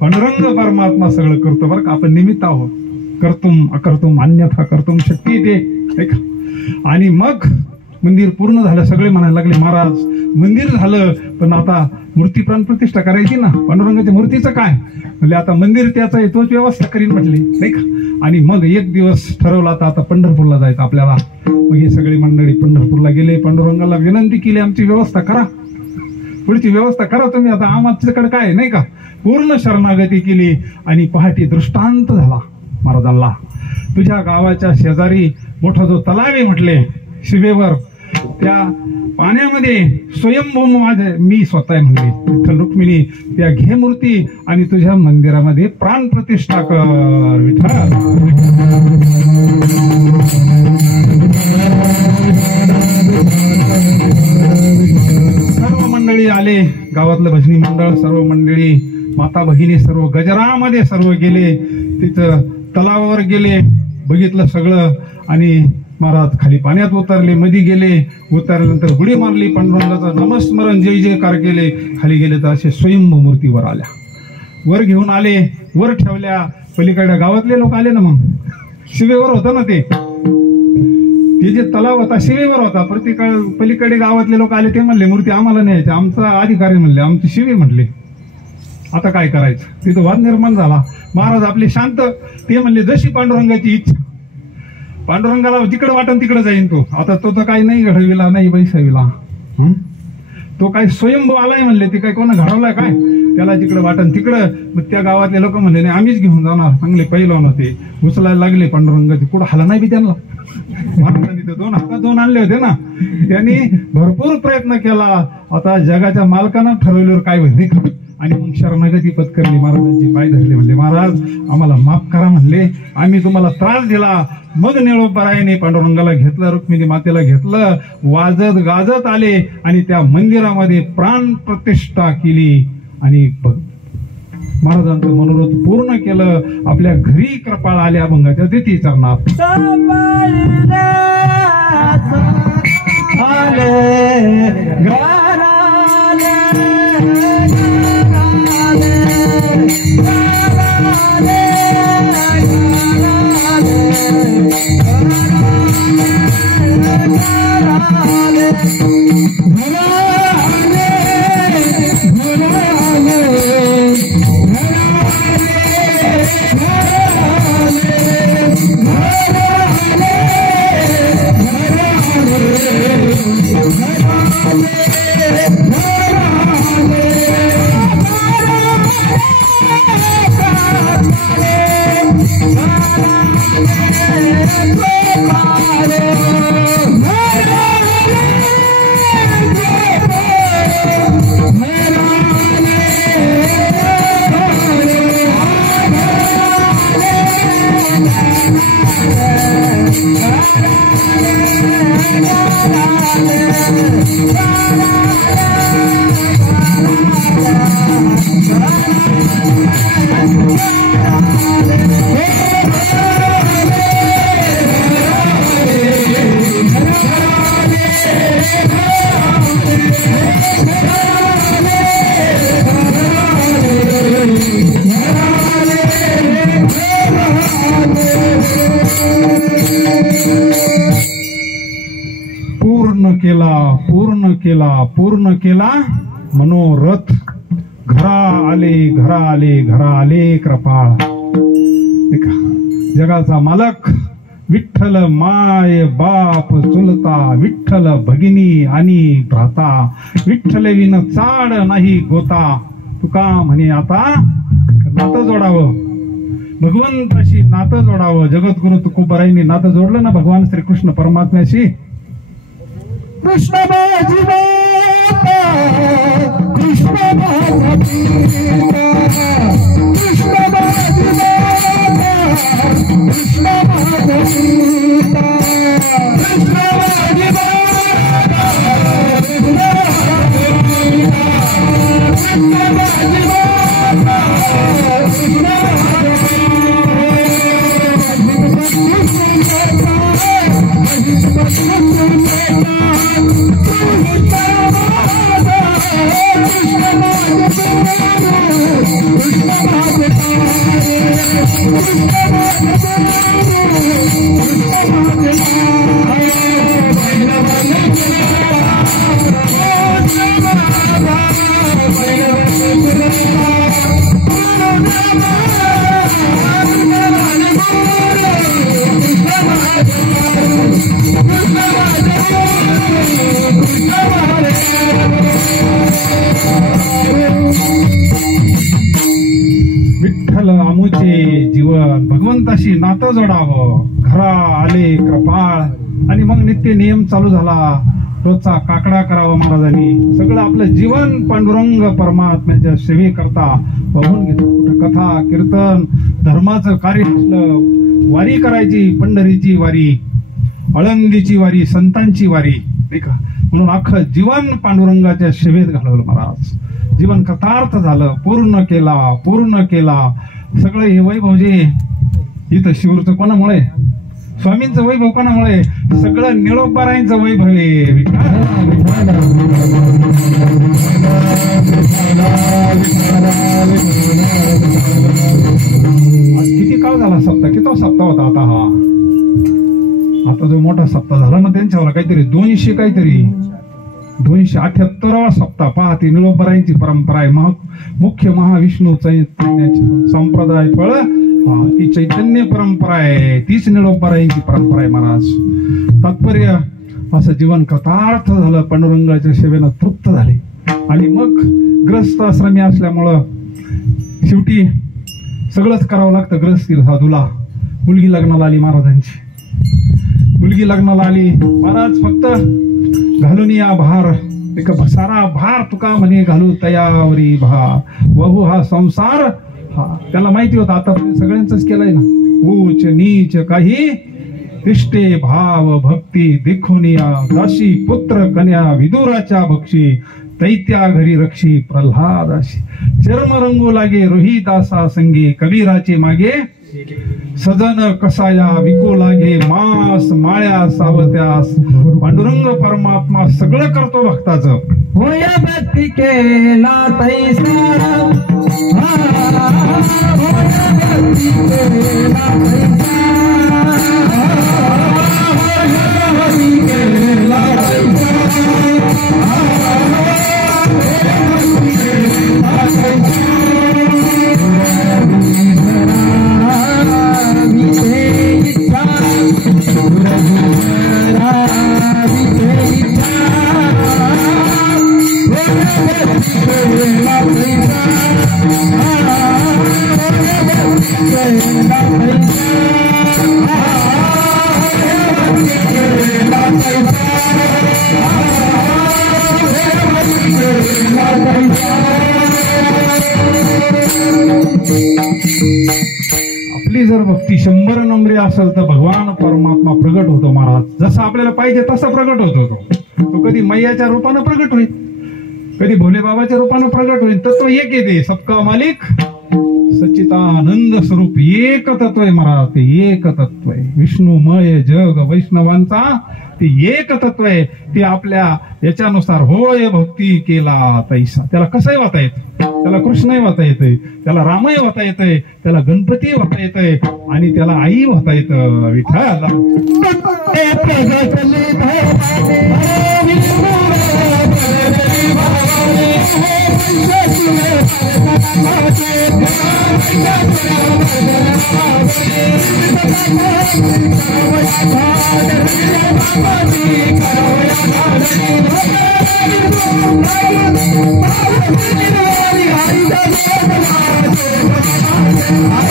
पांडुरंग परमात्मा सगळं करतो बरं का. आपण निमित्त आहोत. कर्तुम अकर्तुम अन्यथा कर्तुम शक्ती ते. आणि मग मंदिर पूर्ण झालं. सगळे म्हणायला लागले महाराज मंदिर झालं पण आता मूर्ती प्राण प्रतिष्ठा करायची ना. पांडुरंगाच्या मूर्तीचं काय म्हणजे आता मंदिर त्याचं आहे तोच व्यवस्था करीन म्हटले नाही का. आणि मग एक दिवस ठरवला आता पंढरपूरला जायचं आपल्याला. मग ही सगळी मंडळी पंढरपूरला गेले. पांडुरंगाला विनंती केली आमची व्यवस्था करा. पुढची व्यवस्था करा तुम्ही. आता आमच्याकडे काय नाही का. पूर्ण शरणागती केली. आणि पहाटे दृष्टांत झाला महाराजांना. तुझ्या गावाच्या शेजारी मोठा जो तलाव आहे म्हटले शिवेवर त्या पाण्यामध्ये स्वयंभू मी स्वतः आहे म्हणले विठ्ठल रुक्मिणी त्या घे मूर्ती आणि तुझ्या मंदिरामध्ये प्राण प्रतिष्ठा कर. विठ्ठल सर्व मंडळी आले. गावातलं भजनी मंडळ सर्व मंडळी माता भगिनी सर्व गजरामध्ये सर्व गेले. तिथं तलावावर गेले. बघितलं सगळं. आणि महाराज खाली पाण्यात उतरले. मध्ये गेले. उतरल्यानंतर बुडी मारली. पांडुरंगाचा नामस्मरण जय जयकार केले. खाली गेले तर असे स्वयंभू मूर्तीवर आल्या. वर घेऊन आले. वर ठेवल्या. पलीकडे गावातले लोक आले ना. मग शिवेवर होतं ना ते जे तलाव होता शिवेवर होता. पलीकडे गावातले लोक आले. ते म्हणले मूर्ती आम्हाला न्यायची. आमचा अधिकारी म्हणले आमची शिवे म्हटले. आता काय करायचं. तिथं वाद निर्माण झाला. महाराज आपले शांत. ते म्हणले जशी पांडुरंगाची इच्छा. पांडुरंगाला जिकडे वाटन तिकडे जाईन तो. आता तो तर काही नाही घडविला नाही बैसाविला. तो काय स्वयंभू आलाय म्हणले. ते काय कोणा घडवलाय काय. त्याला जिकडे वाटन तिकडं. मग त्या गावातले लोक म्हणले नाही आम्हीच घेऊन जाणार. चांगले पहिलवान होते. उचलायला लागले पांडुरंगाचे. कुठं हाला नाही बी त्यांना. महाराजांनी तर 2 हातात 2 आणले होते ना. त्यांनी भरपूर प्रयत्न केला. आता जगाच्या मालकानं ठरवल्यावर काय होईल नाही. आणि मग शरणागती पत्करली. महाराजांची पाय धरले. म्हणले महाराज आम्हाला माफ करा म्हणले. आम्ही तुम्हाला त्रास दिला. मग निळोपरायाने पांडुरंगाला घेतलं. रुक्मिणी मातेला घेतलं. वाजत गाजत आले आणि त्या मंदिरामध्ये प्राण प्रतिष्ठा केली. आणि महाराजांचं मनोरथ पूर्ण केलं. आपल्या घरी कृपाळ आल्या अभंगाच्या तिथी चरणात पूर्ण केला मनोरथ. घरा आले कृपाळ. जगाचा मालक विठ्ठल माय बाप चुलता. विठ्ठल भगिनी आणि भ्राता. विठ्ठल विन चाड नाही गोता. तुका म्हणे आता नातं जोडावं. भगवंताशी नातं जोडावं. जगद्गुरु तुकोबारायांनी नातं जोडलं ना भगवान श्रीकृष्ण परमात्म्याशी. कृष्ण माझी माता, कृष्ण माझा पिता, कृष्ण माझी माता, कृष्ण माझा पिता, कृष्ण माझी माता, कृष्ण माझा पिता, कृष्ण माझी माता, कृष्ण माझा विठ्ठल आमुचे जीवन भगवंताशी नातं जोडावं. घरा आले कृपाळ आणि मग नित्य नियम चालू झाला. रोजचा काकडा करावा महाराजांनी. सगळं आपलं जीवन पांडुरंग परमात्म्याच्या सेवेकरता वाहून घेतो. कुठं कथा कीर्तन धर्माचं कार्य असलं, वारी करायची, पंढरीची वारी, आळंदीची वारी, संतांची वारी नाही का. म्हणून अख्खं जीवन पांडुरंगाच्या सेवेत घालवलं महाराज. जीवन कृतार्थ झालं, पूर्ण केला. सगळं हे वैभव जे इथं शिवरचं कोणामुळे, स्वामींचं वैभव कोणामुळे, सगळं निळोबारायांचं वैभव आहे. किती काळ झाला सप्ताह, किती सप्ताह होता आता हा. आता जो मोठा सप्ताह झाला ना त्यांच्यावर काहीतरी 278वा सप्ताह. पहा ती निळोबारायांची परंपरा आहे. मुख्य महाविष्णू चैतन्याची संप्रदाय फळ ती चैतन्य परंपरा आहे. तीच निळोबारायांची परंपरा आहे महाराज. तात्पर्य असं जीवन कृतार्थ झालं, पांडुरंगाच्या सेवेनं तृप्त झाले. आणि मग ग्रस्त आश्रमी असल्यामुळं शेवटी सगळंच करावं लागतं. ग्रस्ती साधूला मुलगी लग्नाला आली महाराजांची. मुलगी लग्नाला आली महाराज. फक्त घालून या भार, एक सारा भार तुका म्हणे घालू तयावरी भार. वहू हा संसार हा त्याला माहिती होता. आता सगळ्यांच केलंय ना. उच नीच काही तिष्ठे भाव भक्ती देखून या. दाशी पुत्र कन्या विदुराच्या भक्षी, दैत्या घरी रक्षी प्रल्हादाशी. चर्म रंगू लागे रोहिदासा संगे, कबीराचे मागे सजन कसाया विकू लागे मास माळ्या सावत्यास. पांडुरंग परमात्मा सगळं करतो भक्ताचं. होय भक्ती केला तैसारा, होय भक्ती केला तैसारा, होय भक्ती केला आपली जर भक्ती 100 नंबरी असेल तर भगवान परमात्मा प्रगट होतो महाराज. जसं आपल्याला पाहिजे तसं प्रगट होतो. तो कधी मैयाच्या रूपानं प्रगट होईल, कधी भोले बाबाच्या रूपानं प्रगट होईल. तत्व एक येते, सबका मालिक सच्चिदानंद स्वरूप एक तत्व आहे महाराज. ते एक तत्व आहे. विष्णुमय जग वैष्णवांचा ते एक तत्व आहे. ते आपल्या याच्यानुसार होय भक्ती केला तैसा. त्याला कसंही वाता येतं. त्याला कृष्णही वाता येतंय, त्याला रामही वाता येतंय, त्याला गणपती वाता येतंय आणि त्याला आई वाता येतं. विठ्ठल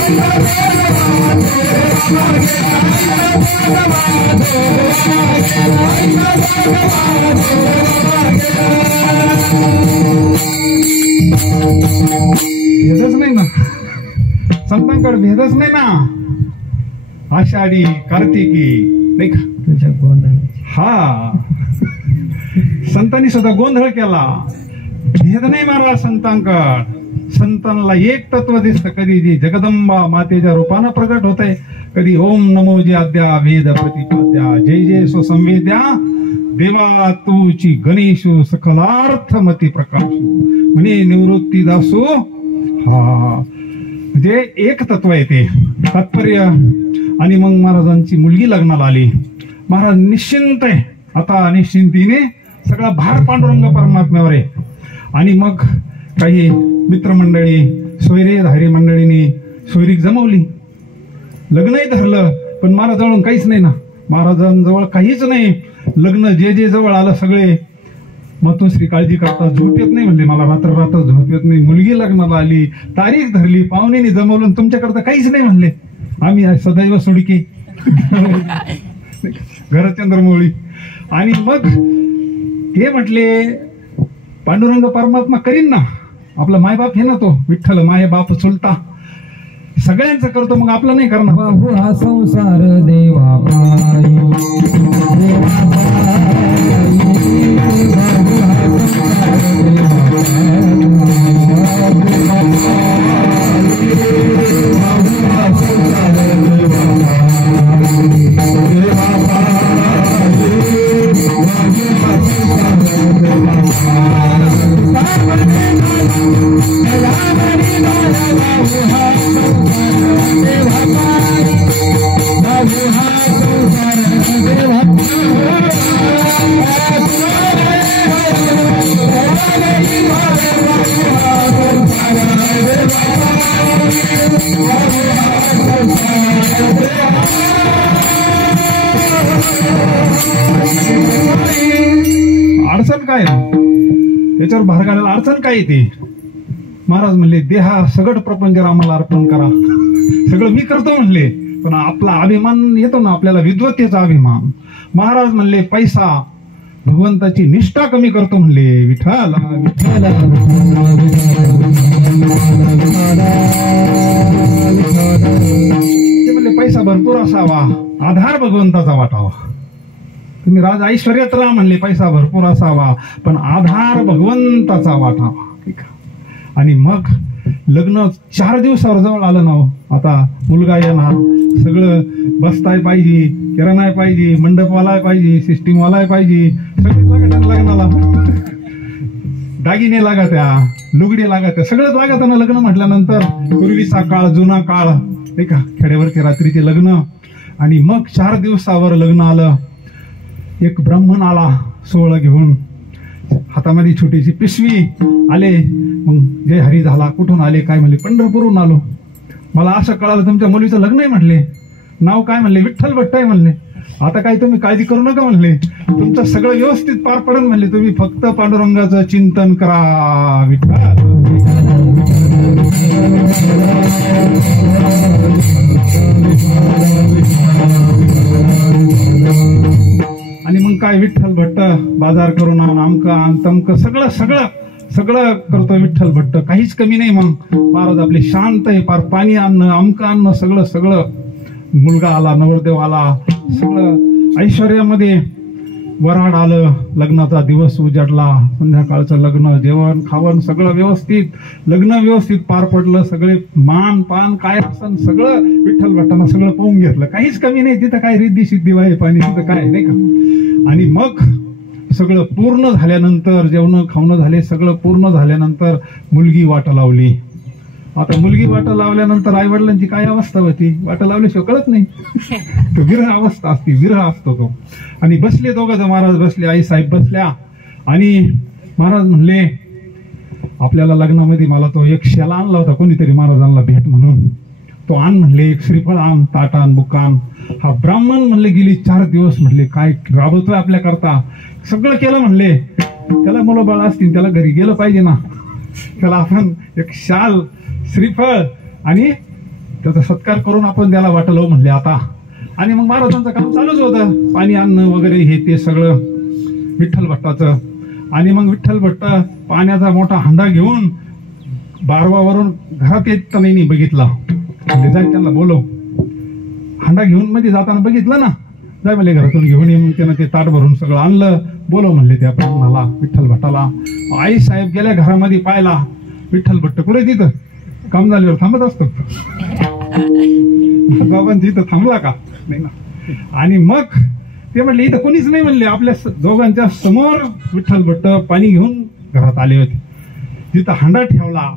I संतांकडे भेदच नाही ना, आषाढी कार्तिकी नाही का. तुझ्या गोंधळ हा संतांनी सुद्धा गोंधळ केला, भेद नाही महाराज संतांकड. संतांना एक तत्व दिसतं, कधी जी जगदंबा मातेच्या रूपानं प्रगट होते, कधी ओम नमो जी आद्या वेद प्रतिपाद्या जय जय सो संवेद्या देवा तूची गणेशू सकलार्थ मती प्रकाशू म्हणे निवृत्ती दासू. हा म्हणजे एक तत्व आहे ते तात्पर्य. आणि मग महाराजांची मुलगी लग्नाला आली. महाराज निश्चिंत आहे आता, निश्चिंतीने सगळा भार पांडुरंग परमात्म्यावर आहे. आणि मग काही मित्रमंडळी सोयरे धारे मंडळीने सोयरीक जमवली, लग्नही धरलं. पण महाराजांजवळ काहीच नाही ना, महाराजांजवळ काहीच नाही. लग्न जे जे जवळ आलं सगळे मातोश्री काळजी करता, झोप येत नाही म्हणले, मला रात्र रात्र झोप येत नाही. मुलगी लग्नाला आली, तारीख धरली, पाहुण्याने जमवलं, तुमच्याकडे काहीच नाही म्हणले. आम्ही सदैव सुडकी घरचंद्रमौळी. आणि मग ते म्हटले पांडुरंग परमात्मा करीन ना, आपला मायबाप हे ना तो विठ्ठल माय बाप चुलता सगळ्यांचं करतो, मग आपलं नाही करणार. बाहू हा संसार देवा पायी, देवा अडचण काय त्याच्यावर भार घालायला अडचण काय येते. महाराज म्हणले देहा सगळं प्रपंच आम्हाला अर्पण करा, सगळं मी करतो म्हणले. पण आपला अभिमान येतो ना आपल्याला, विद्वत्तेचा अभिमान. महाराज म्हणले पैसा भगवंताची निष्ठा कमी करतो म्हणले. विठ्ठल विठ्ठल ते म्हणले पैसा भरपूर असावा, आधार भगवंताचा वाटावा. तुम्ही राज ऐश्वर्यात राहा म्हणले, पैसा भरपूर असावा पण आधार भगवंताचा वाटावा. ठीक आहे. आणि मग लग्न 4 दिवसावर जवळ आलं ना, आता मुलगा येणार, सगळं बसताय पाहिजे, किराणाय पाहिजे, मंडपवालाय पाहिजे, सिस्टीमवालाय पाहिजे, सगळं लागत लग्नाला. दागिने लागत्या, लुगडी लागत्या, सगळंच लागत ना लग्न म्हटल्यानंतर. पूर्वीचा काळ, जुना काळ नाही का, खेड्यावरचे रात्रीचे लग्न. आणि मग 4 दिवसावर लग्न आलं. एक ब्राह्मण आला सोहळा घेऊन, हातामध्ये छोटीशी पिशवी. आले, मग जय हरी झाला. कुठून आले काय म्हणले, पंढरपूरहून आलो. मला असं कळालं तुमच्या मुलीचं लग्न आहे म्हणले. नाव काय म्हणले, विठ्ठल भट्ट आहे म्हणले. आता काय तुम्ही काळजी करू नका म्हणले, तुमचं सगळं व्यवस्थित पार पडेल म्हणले, तुम्ही फक्त पांडुरंगाचं चिंतन करा. विठ्ठल आणि मग काय विठ्ठल भट्ट बाजार करून आण, आमकं आण, तमकं सगळं सगळं सगळं करतो विठ्ठल भट्ट, काहीच कमी नाही. मग महाराज आपले शांत आहे, पार पाणी आणणं, आमकं आणणं, सगळं सगळं. मुलगा आला, नवरदेव आला, सगळं ऐश्वर्यामध्ये. वराड आलं, लग्नाचा दिवस उजाडला, संध्याकाळचं लग्न, जेवण खावण सगळं व्यवस्थित, लग्न व्यवस्थित पार पडलं. सगळे मान पान काय असं सगळं विठ्ठल भट्टांना सगळं पाहून घेतलं, काहीच कमी नाही. तिथं काय रिद्धी सिद्धी वाय पाणी तिथं काय नाही का. आणि मग सगळं पूर्ण झाल्यानंतर, जेवण खावणं झाले, सगळं पूर्ण झाल्यानंतर मुलगी वाट लावली. आता मुलगी वाटा लावल्यानंतर आई वडिलांची काय अवस्था होती, वाटा लावल्याशिवाय कळत नाही. तो विरह अवस्था असते, विरह असतो तो. आणि बसले दोघं जण, महाराज बसले, आई साहेब बसल्या. आणि महाराज म्हणले आपल्याला लग्नामध्ये मला तो एक शेला आणला होता कोणीतरी महाराजांना भेट म्हणून, तो आण म्हणले. एक श्रीफळ आण, ताटान बुकान. हा ब्राह्मण म्हणले गेली 4 दिवस म्हणले काय राबवतोय आपल्या करता, सगळं केलं म्हणले. त्याला मुलं बाळ असतील, त्याला घरी गेलं पाहिजे ना, त्याला आपण एक शाल, श्रीफळ आणि त्याचा सत्कार करून आपण त्याला वाटलो म्हणले आता. आणि मग महाराजांचं काम चालूच होतं, पाणी आणणं वगैरे हे ते सगळं विठ्ठल भट्टाचं. आणि मग विठ्ठल भट्ट पाण्याचा मोठा हांडा घेऊन बारवावरून घरात येत नाही बघितला. म्हणले जाय त्यांना बोलव. हांडा घेऊन मध्ये जाताना बघितलं ना, जाय म्हणले घरातून घेऊन ये. मग त्यानं ते ताट भरून सगळं आणलं. बोलव म्हणले त्या ब्राह्मणाला, विठ्ठल भट्टाला. आई साहेब गेल्या घरामध्ये पाहिला, विठ्ठल भट्ट कुठे तिथं काम झाल्यावर थांबत असतो. बाबांची इथं थांबला का नाही ना. आणि मग ते म्हणले इथं कोणीच नाही म्हणले. आपल्या दोघांच्या समोर विठ्ठल भट्ट पाणी घेऊन घरात आले होते. तिथं हांडा ठेवला,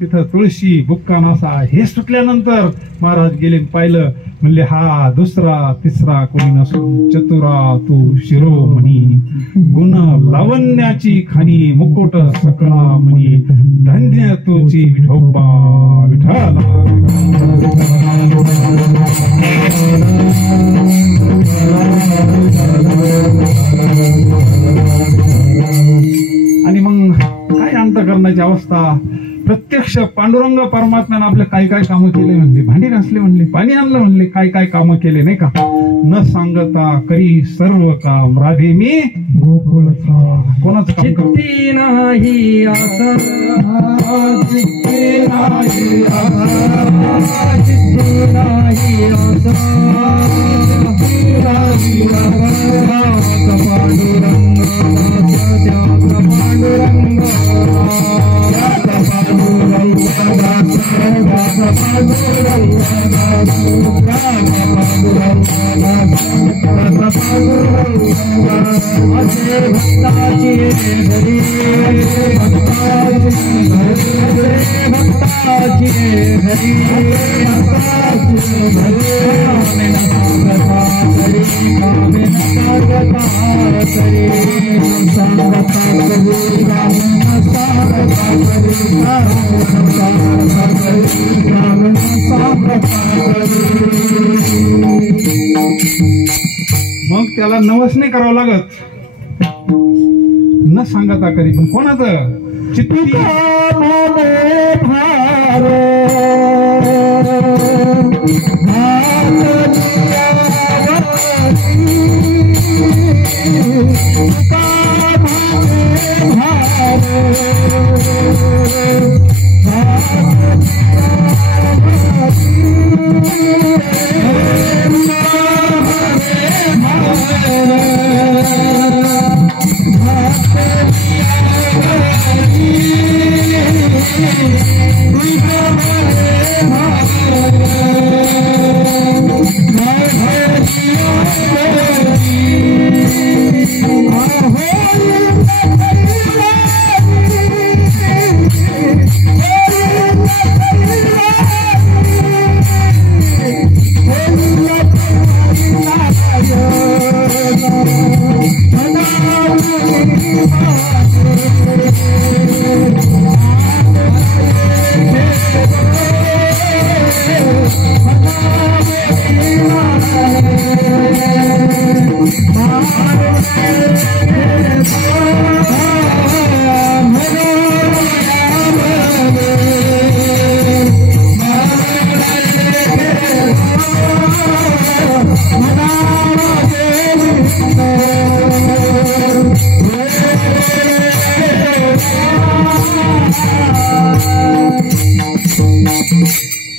तिथं तुळशी बुक्का नासा हे सुटल्यानंतर महाराज गेले, पाहिलं. म्हणले हा दुसरा तिसरा कोणी नसून चतुरा तू शिरोमणी, गुण लावण्याची खाणी मुकुट सकळा म्हणी, धन्य तुझी विठोबा विठाला. आणि मग काय अंतःकरणाची अवस्था. प्रत्यक्ष पांडुरंग परमात्म्यानं आपले काय काय कामं केले म्हणले. भांडी घासले म्हणले, पाणी आणलं म्हणले, काय काय कामं केले नाही का. न सांगता करी सर्व काम राधे मी गोकुळचा. कोणाचं काम करू? चित्ती नाही आसा, चित्ती नाही आसा, चित्ती नाही आसा, पांडुरंग पांडुरंग भक्ताची घरी, भक्ताची घरी, मग त्याला नवस नाही करावं लागत. न सांगता करी. पण कोणाचं? चित्ती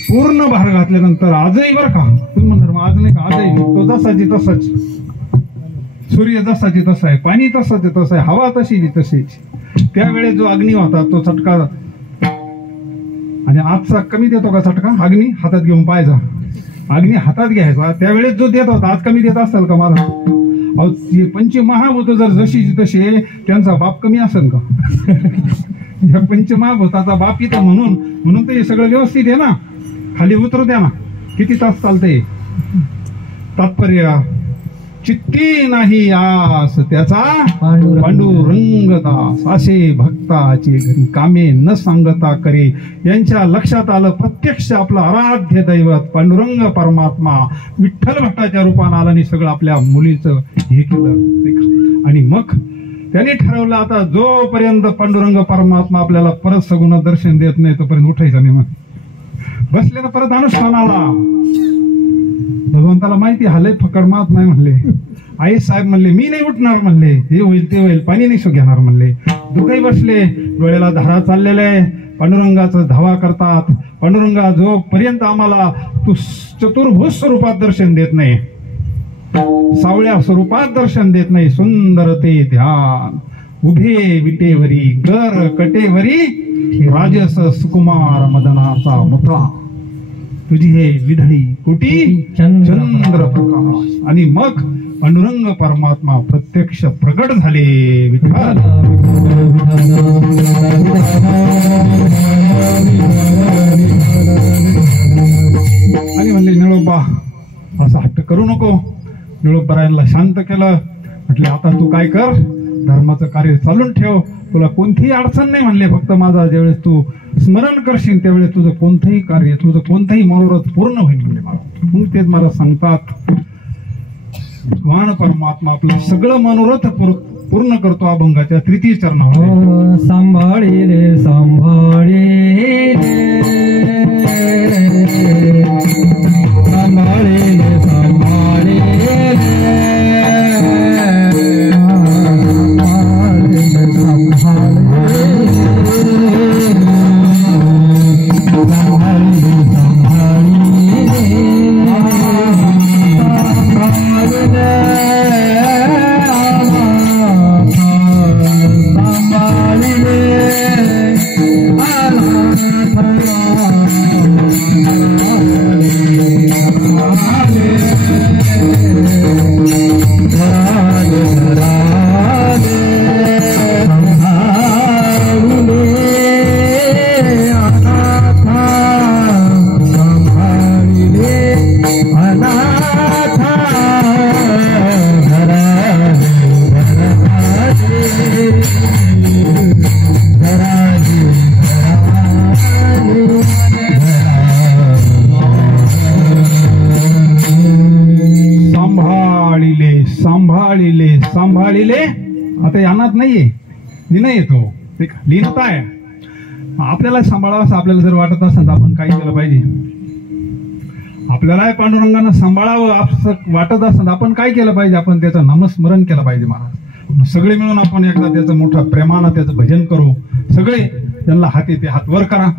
पूर्ण भार घातल्यानंतर आजही बरं का, तुम्ही म्हणणार मग आज नाही का, आजही तो जसाची तसाच, सूर्य जसाची तसा आहे, पाणी तसाच तसं आहे, हवा तशीची तशीच. त्यावेळेस जो अग्नी होता तो चटका, आणि आजचा कमी देतो का चटका? अग्नी हातात घेऊन पाहायचा, अग्नी हातात घ्यायचा. त्यावेळेस जो देत होता आज कमी देत असेल का माझा? अहो पंचमहाभूत जर जशीची तसे, त्यांचा बाप कमी असेल का? या पंचमहाभूताचा बाप इथं म्हणून तर हे सगळं व्यवस्थित आहे ना. खाली उतरू द्या ना, किती तास चालतंय. तात्पर्य चित्ती नाही आस त्याचा पांडुरंग दास, असे भक्ताचे घरी कामे न सांगता करे. यांच्या लक्षात आलं प्रत्यक्ष आपलं आराध्य दैवत पांडुरंग परमात्मा विठ्ठल भट्टाच्या रूपानं आला आणि सगळं आपल्या मुलीचं हे केलं. आणि मग त्यांनी ठरवलं आता जोपर्यंत पांडुरंग परमात्मा आपल्याला परत सगुण दर्शन देत नाही तोपर्यंत उठायचं नाही. मग बसले ना परत अनुष्ठानाला. भगवंताला माहिती हालय फकड मात नाही म्हणले. आई साहेब म्हणले मी नाही उठणार म्हणले, हे होईल ते होईल, पाणी नाही घेणार म्हणले. दुखाई बसले, डोळ्याला धारा चाललेल्या आहे, पांडुरंगाचा धावा करतात. पांडुरंगा जोपर्यंत आम्हाला तू चतुर्भुज स्वरूपात दर्शन देत नाही, सावळ्या स्वरूपात दर्शन देत नाही, सुंदर ते ध्यान उभे विटेवरी गर कटेवरी राजस सुकुमार मदनाचा मुद्रा, तुझी हे विधळी कुटी चंद्र प्रकाश. आणि मग पांडुरंग परमात्मा प्रत्यक्ष प्रगट झाले. विठ्ठल आणि म्हणले निळोबा असा हट्ट करू नको. निळोबारायांना शांत केलं. म्हटले आता तू काय कर, धर्माचं कार्य चालून ठेव, तुला कोणतीही अडचण नाही म्हणले. फक्त माझा ज्यावेळेस तू स्मरण करशील त्यावेळेस तुझं कोणतंही कार्य, तुझं कोणतंही मनोरथ पूर्ण होईल म्हणले मला. मग तेच मला सांगतात भगवान परमात्मा आपलं सगळं मनोरथ पूर्ण करतो अभंगाच्या तृतीय चरणावर. सांभाळिले सांभाळिले सांभाळिले सांभाळिले. आता यानात नाहीये, लिहिणं येतो, लिहिणं आहे. आपल्याला सांभाळावं असं आपल्याला जर वाटत असेल तर आपण काय केलं पाहिजे? आपल्याला पांडुरंगानं सांभाळावं असं वाटत असेल तर आपण काय केलं पाहिजे? आपण त्याचं नामस्मरण केलं पाहिजे महाराज. सगळे मिळून आपण एकदा त्याचं मोठं प्रेमानं त्याचं भजन करू. सगळे त्यांना हात येते, हात वर करा.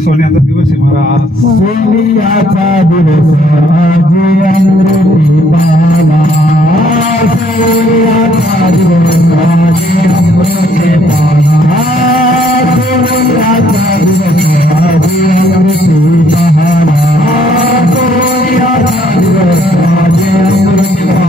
सोन्याचा दिवस आहे महाराज. सोनियाचा दिवस आज अमृती पाला, सोनियाचा दिवस आज अमृती पाला, सोनियाचा दिवस आज अमृती पाला, सोनियाचा दिवस आज अमृती पाला,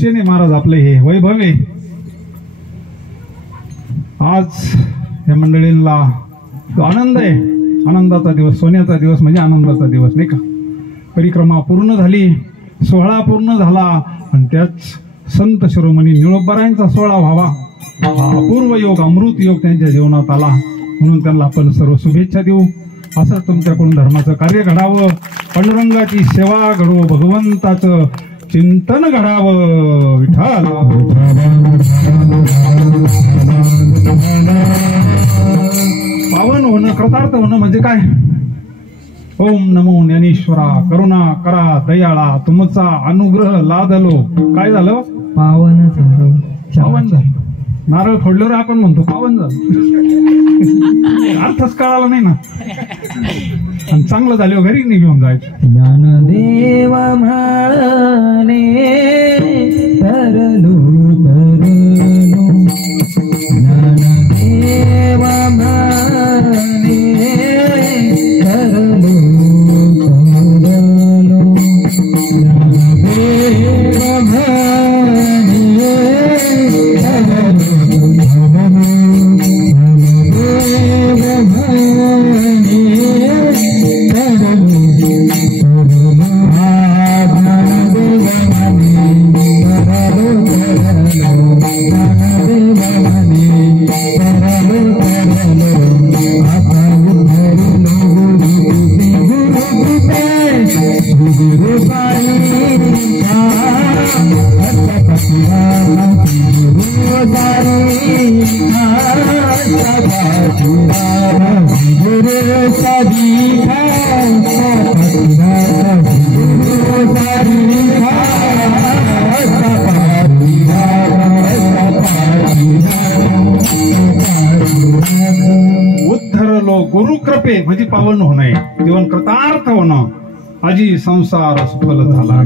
भूषण आहे महाराज, आपले हे वैभव आहे. आज या मंडळींना आनंद आहे, आनंदाचा दिवस, सोन्याचा दिवस म्हणजे आनंदाचा दिवस नाही का. परिक्रमा पूर्ण झाली, सोहळा पूर्ण झाला आणि त्याच संत शिरोमणी निळोबारायांचा सोहळा व्हावा हा अपूर्व योग, अमृत योग त्यांच्या जीवनात आला. म्हणून त्यांना आपण सर्व शुभेच्छा देऊ. असंच तुमच्याकडून धर्माचं कार्य घडावं, पांडुरंगाची सेवा घडवो, भगवंताचं चिंतन घडावं. विठ्ठल पावन होणं, कृतार्थ होणं म्हणजे काय? ओम नमो ज्ञानेश्वरा, करुणा करा दयाळा, तुमचा अनुग्रह लादलो. काय झालं? पावन झालं. पावन झालं. नारळ फोडल्यावर आपण म्हणतो पावन झालं, अर्थच कळाला नाही ना. आणि चांगलं झाल्यावर घरी नाही घेऊन जायचं. ज्ञानदेव म्हणे तरलो तरलो, ज्ञानदेव म्हणे तरलो तरलो, ज्ञानदेव म्हणे उद्धरलो गुरुकृपे म्हणजे पावन होणे, जीवन कृतार्थ होणं. आजी संसार सफल झाला,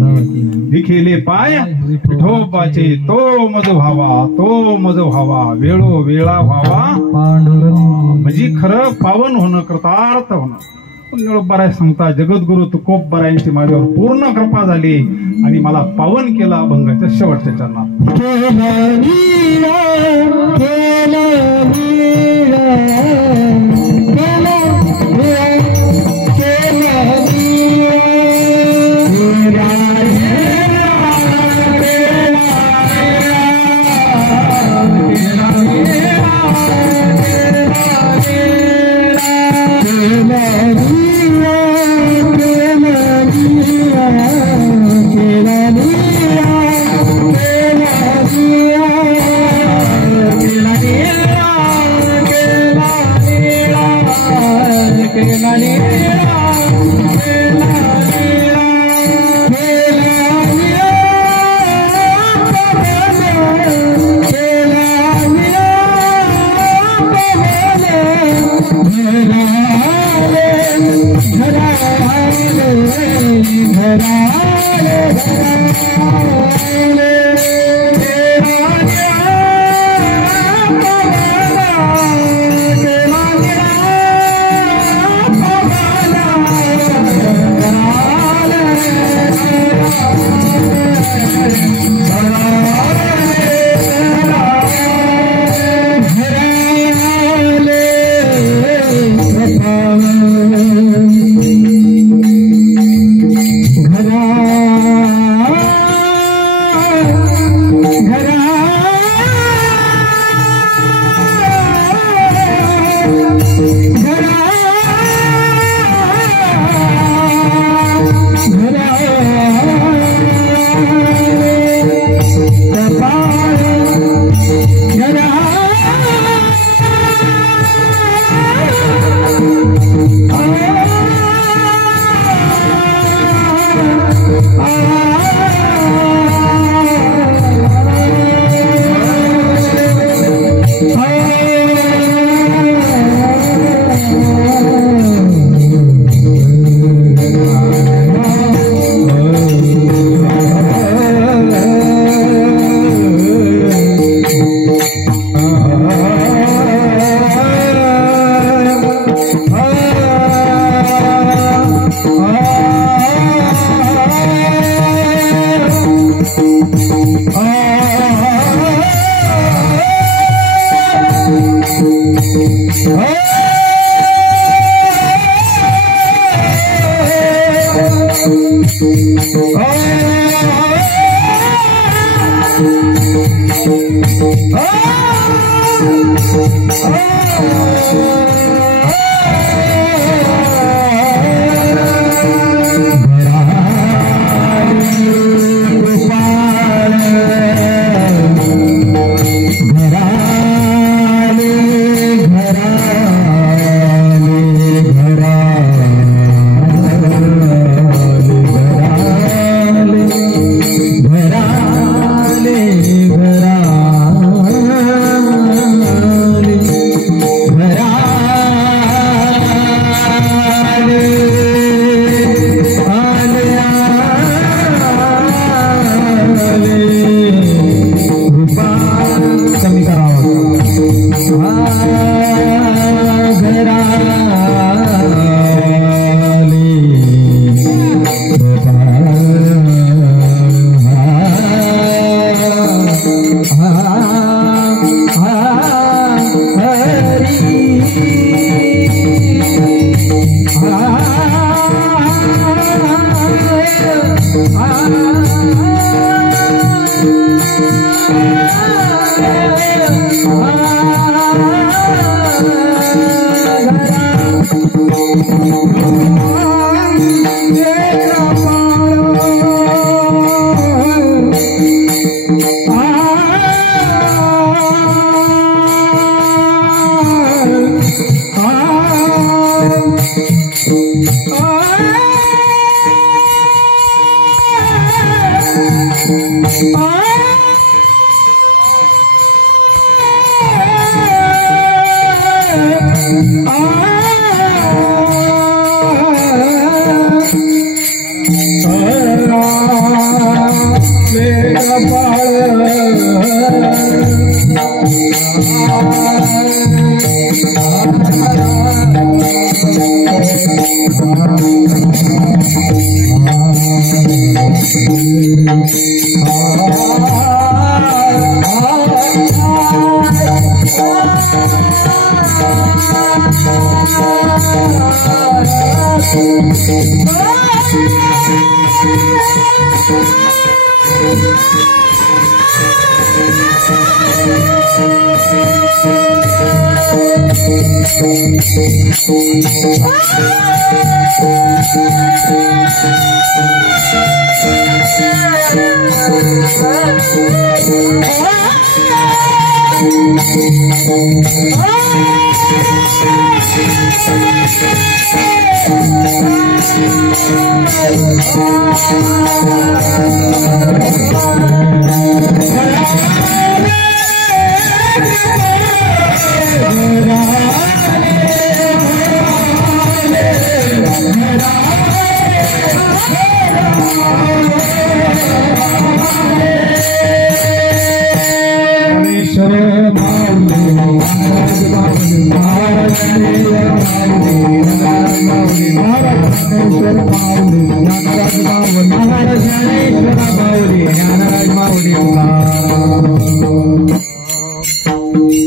लिखेले पाय विठोबाचे, तो मज व्हावा, तो मज व्हावा, वेळो वेळा व्हावा पांडुरंग. म्हणजे खरं पावन होणं, कृतार्थ होणं. निळोबाराय सांगता, जगद्गुरु तुकोबरायांची माझ्यावर पूर्ण कृपा झाली आणि मला पावन केला अभंगाच्या शेवटच्या चरणात.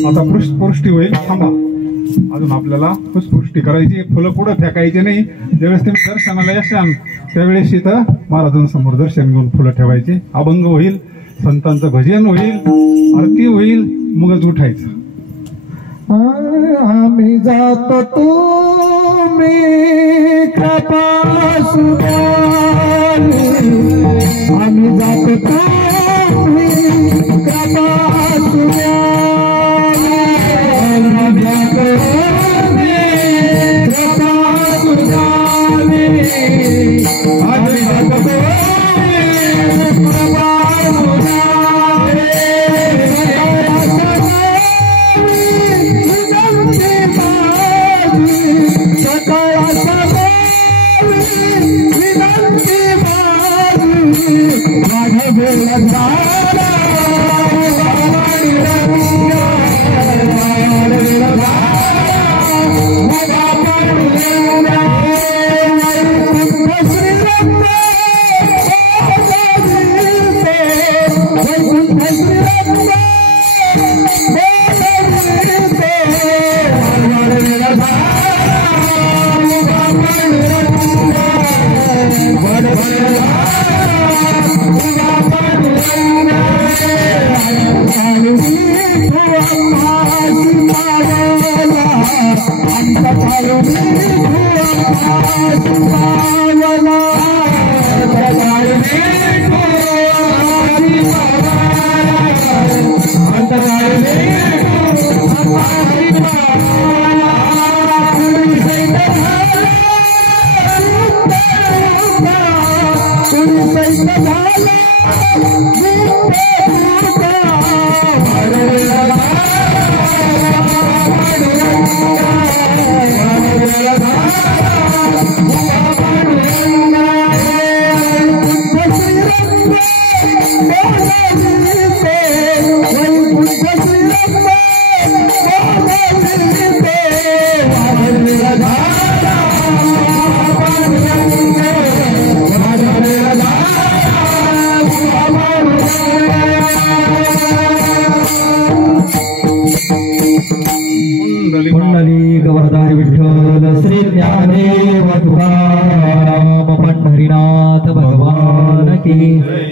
आता पुष्टी होईल. थांबा, अजून आपल्याला पुष्टी करायची. फुलं पुढे फेकायचे नाही. ज्यावेळेस तुम्ही दर्शनाला यशान त्यावेळेस इथं महाराजांसमोर दर्शन घेऊन फुलं ठेवायचे. अभंग होईल, संतांचं भजन होईल, आरती होईल, मगच उठायचं. आम्ही जातो तुम्ही कृपा सुधारी, आम्ही जातो तुम्ही कृपा सुधारी, आम्ही जातो तुम्ही कृपा सुधारी, आम्ही जातो तुम्ही कृपा सुधारी.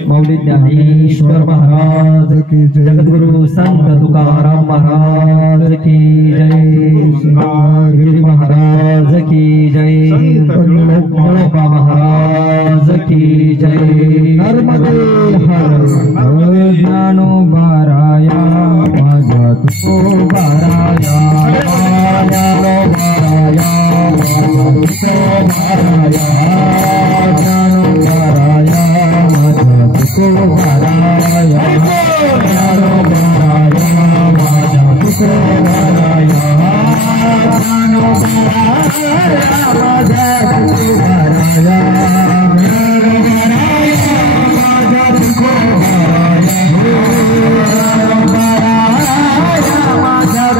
मौली ज्ञानेश्वर महाराज की जय, जगद्गुरु संत तुकाराम महाराज की जय, गिरी महाराज की जय, लोका महाराज की जय। नर्मदे हर ज्ञानो बाराया माझा तुको बाराया, ज्ञानो बाराया माझा तुको बाराया, ज्ञानो बाराया माझा तुको बाराया, ज्ञानो बाराया माझा तुको बाराया, ज्ञानो बाराया माझा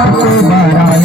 तुको बाराया,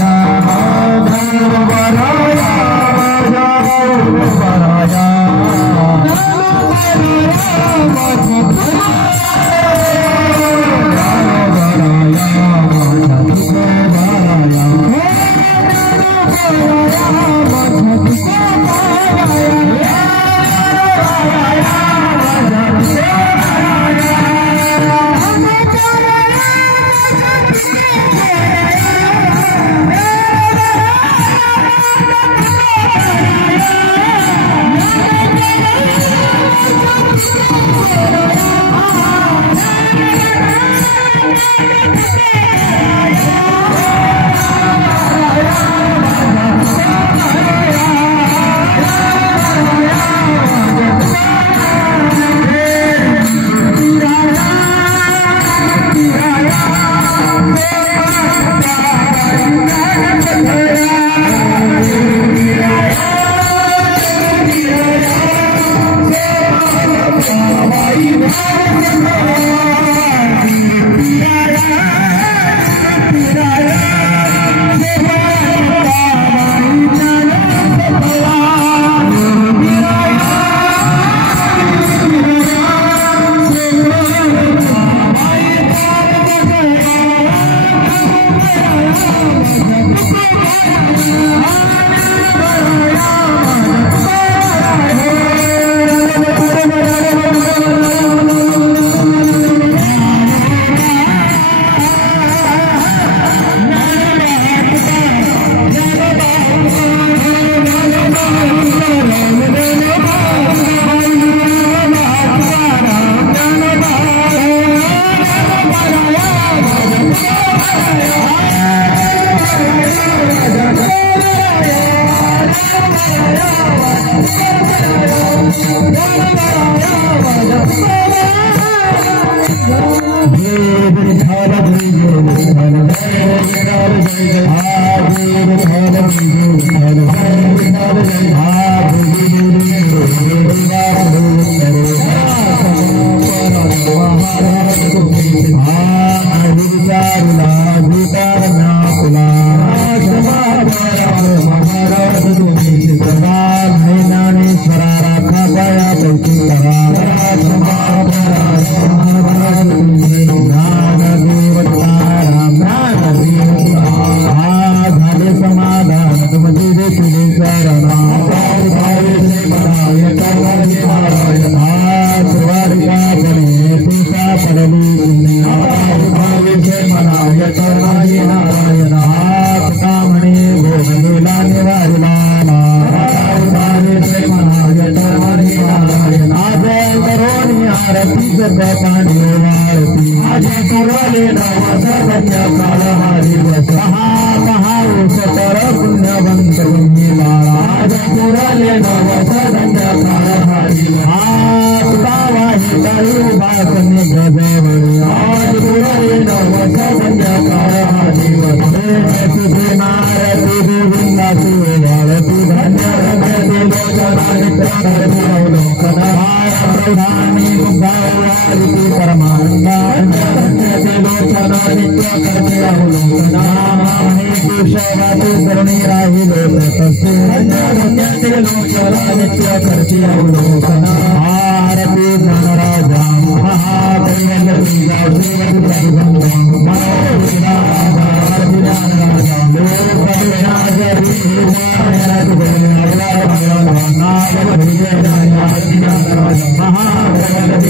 महाराज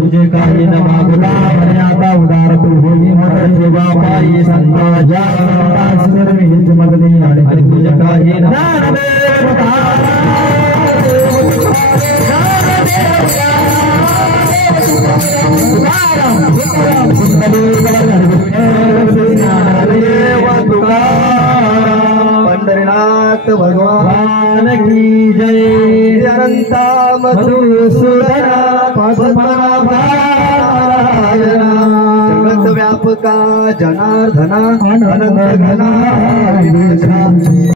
तुझे काही न मागता म्हणे आता उदार तू होई मग जेव्हा पायी संताजा हीच मगदी आणि तुझे काही न पंढरीनाथ भगवान की जय अनंता मधुसूदना पद्मनाभा जगत व्यापका जनार्दना अनंत घना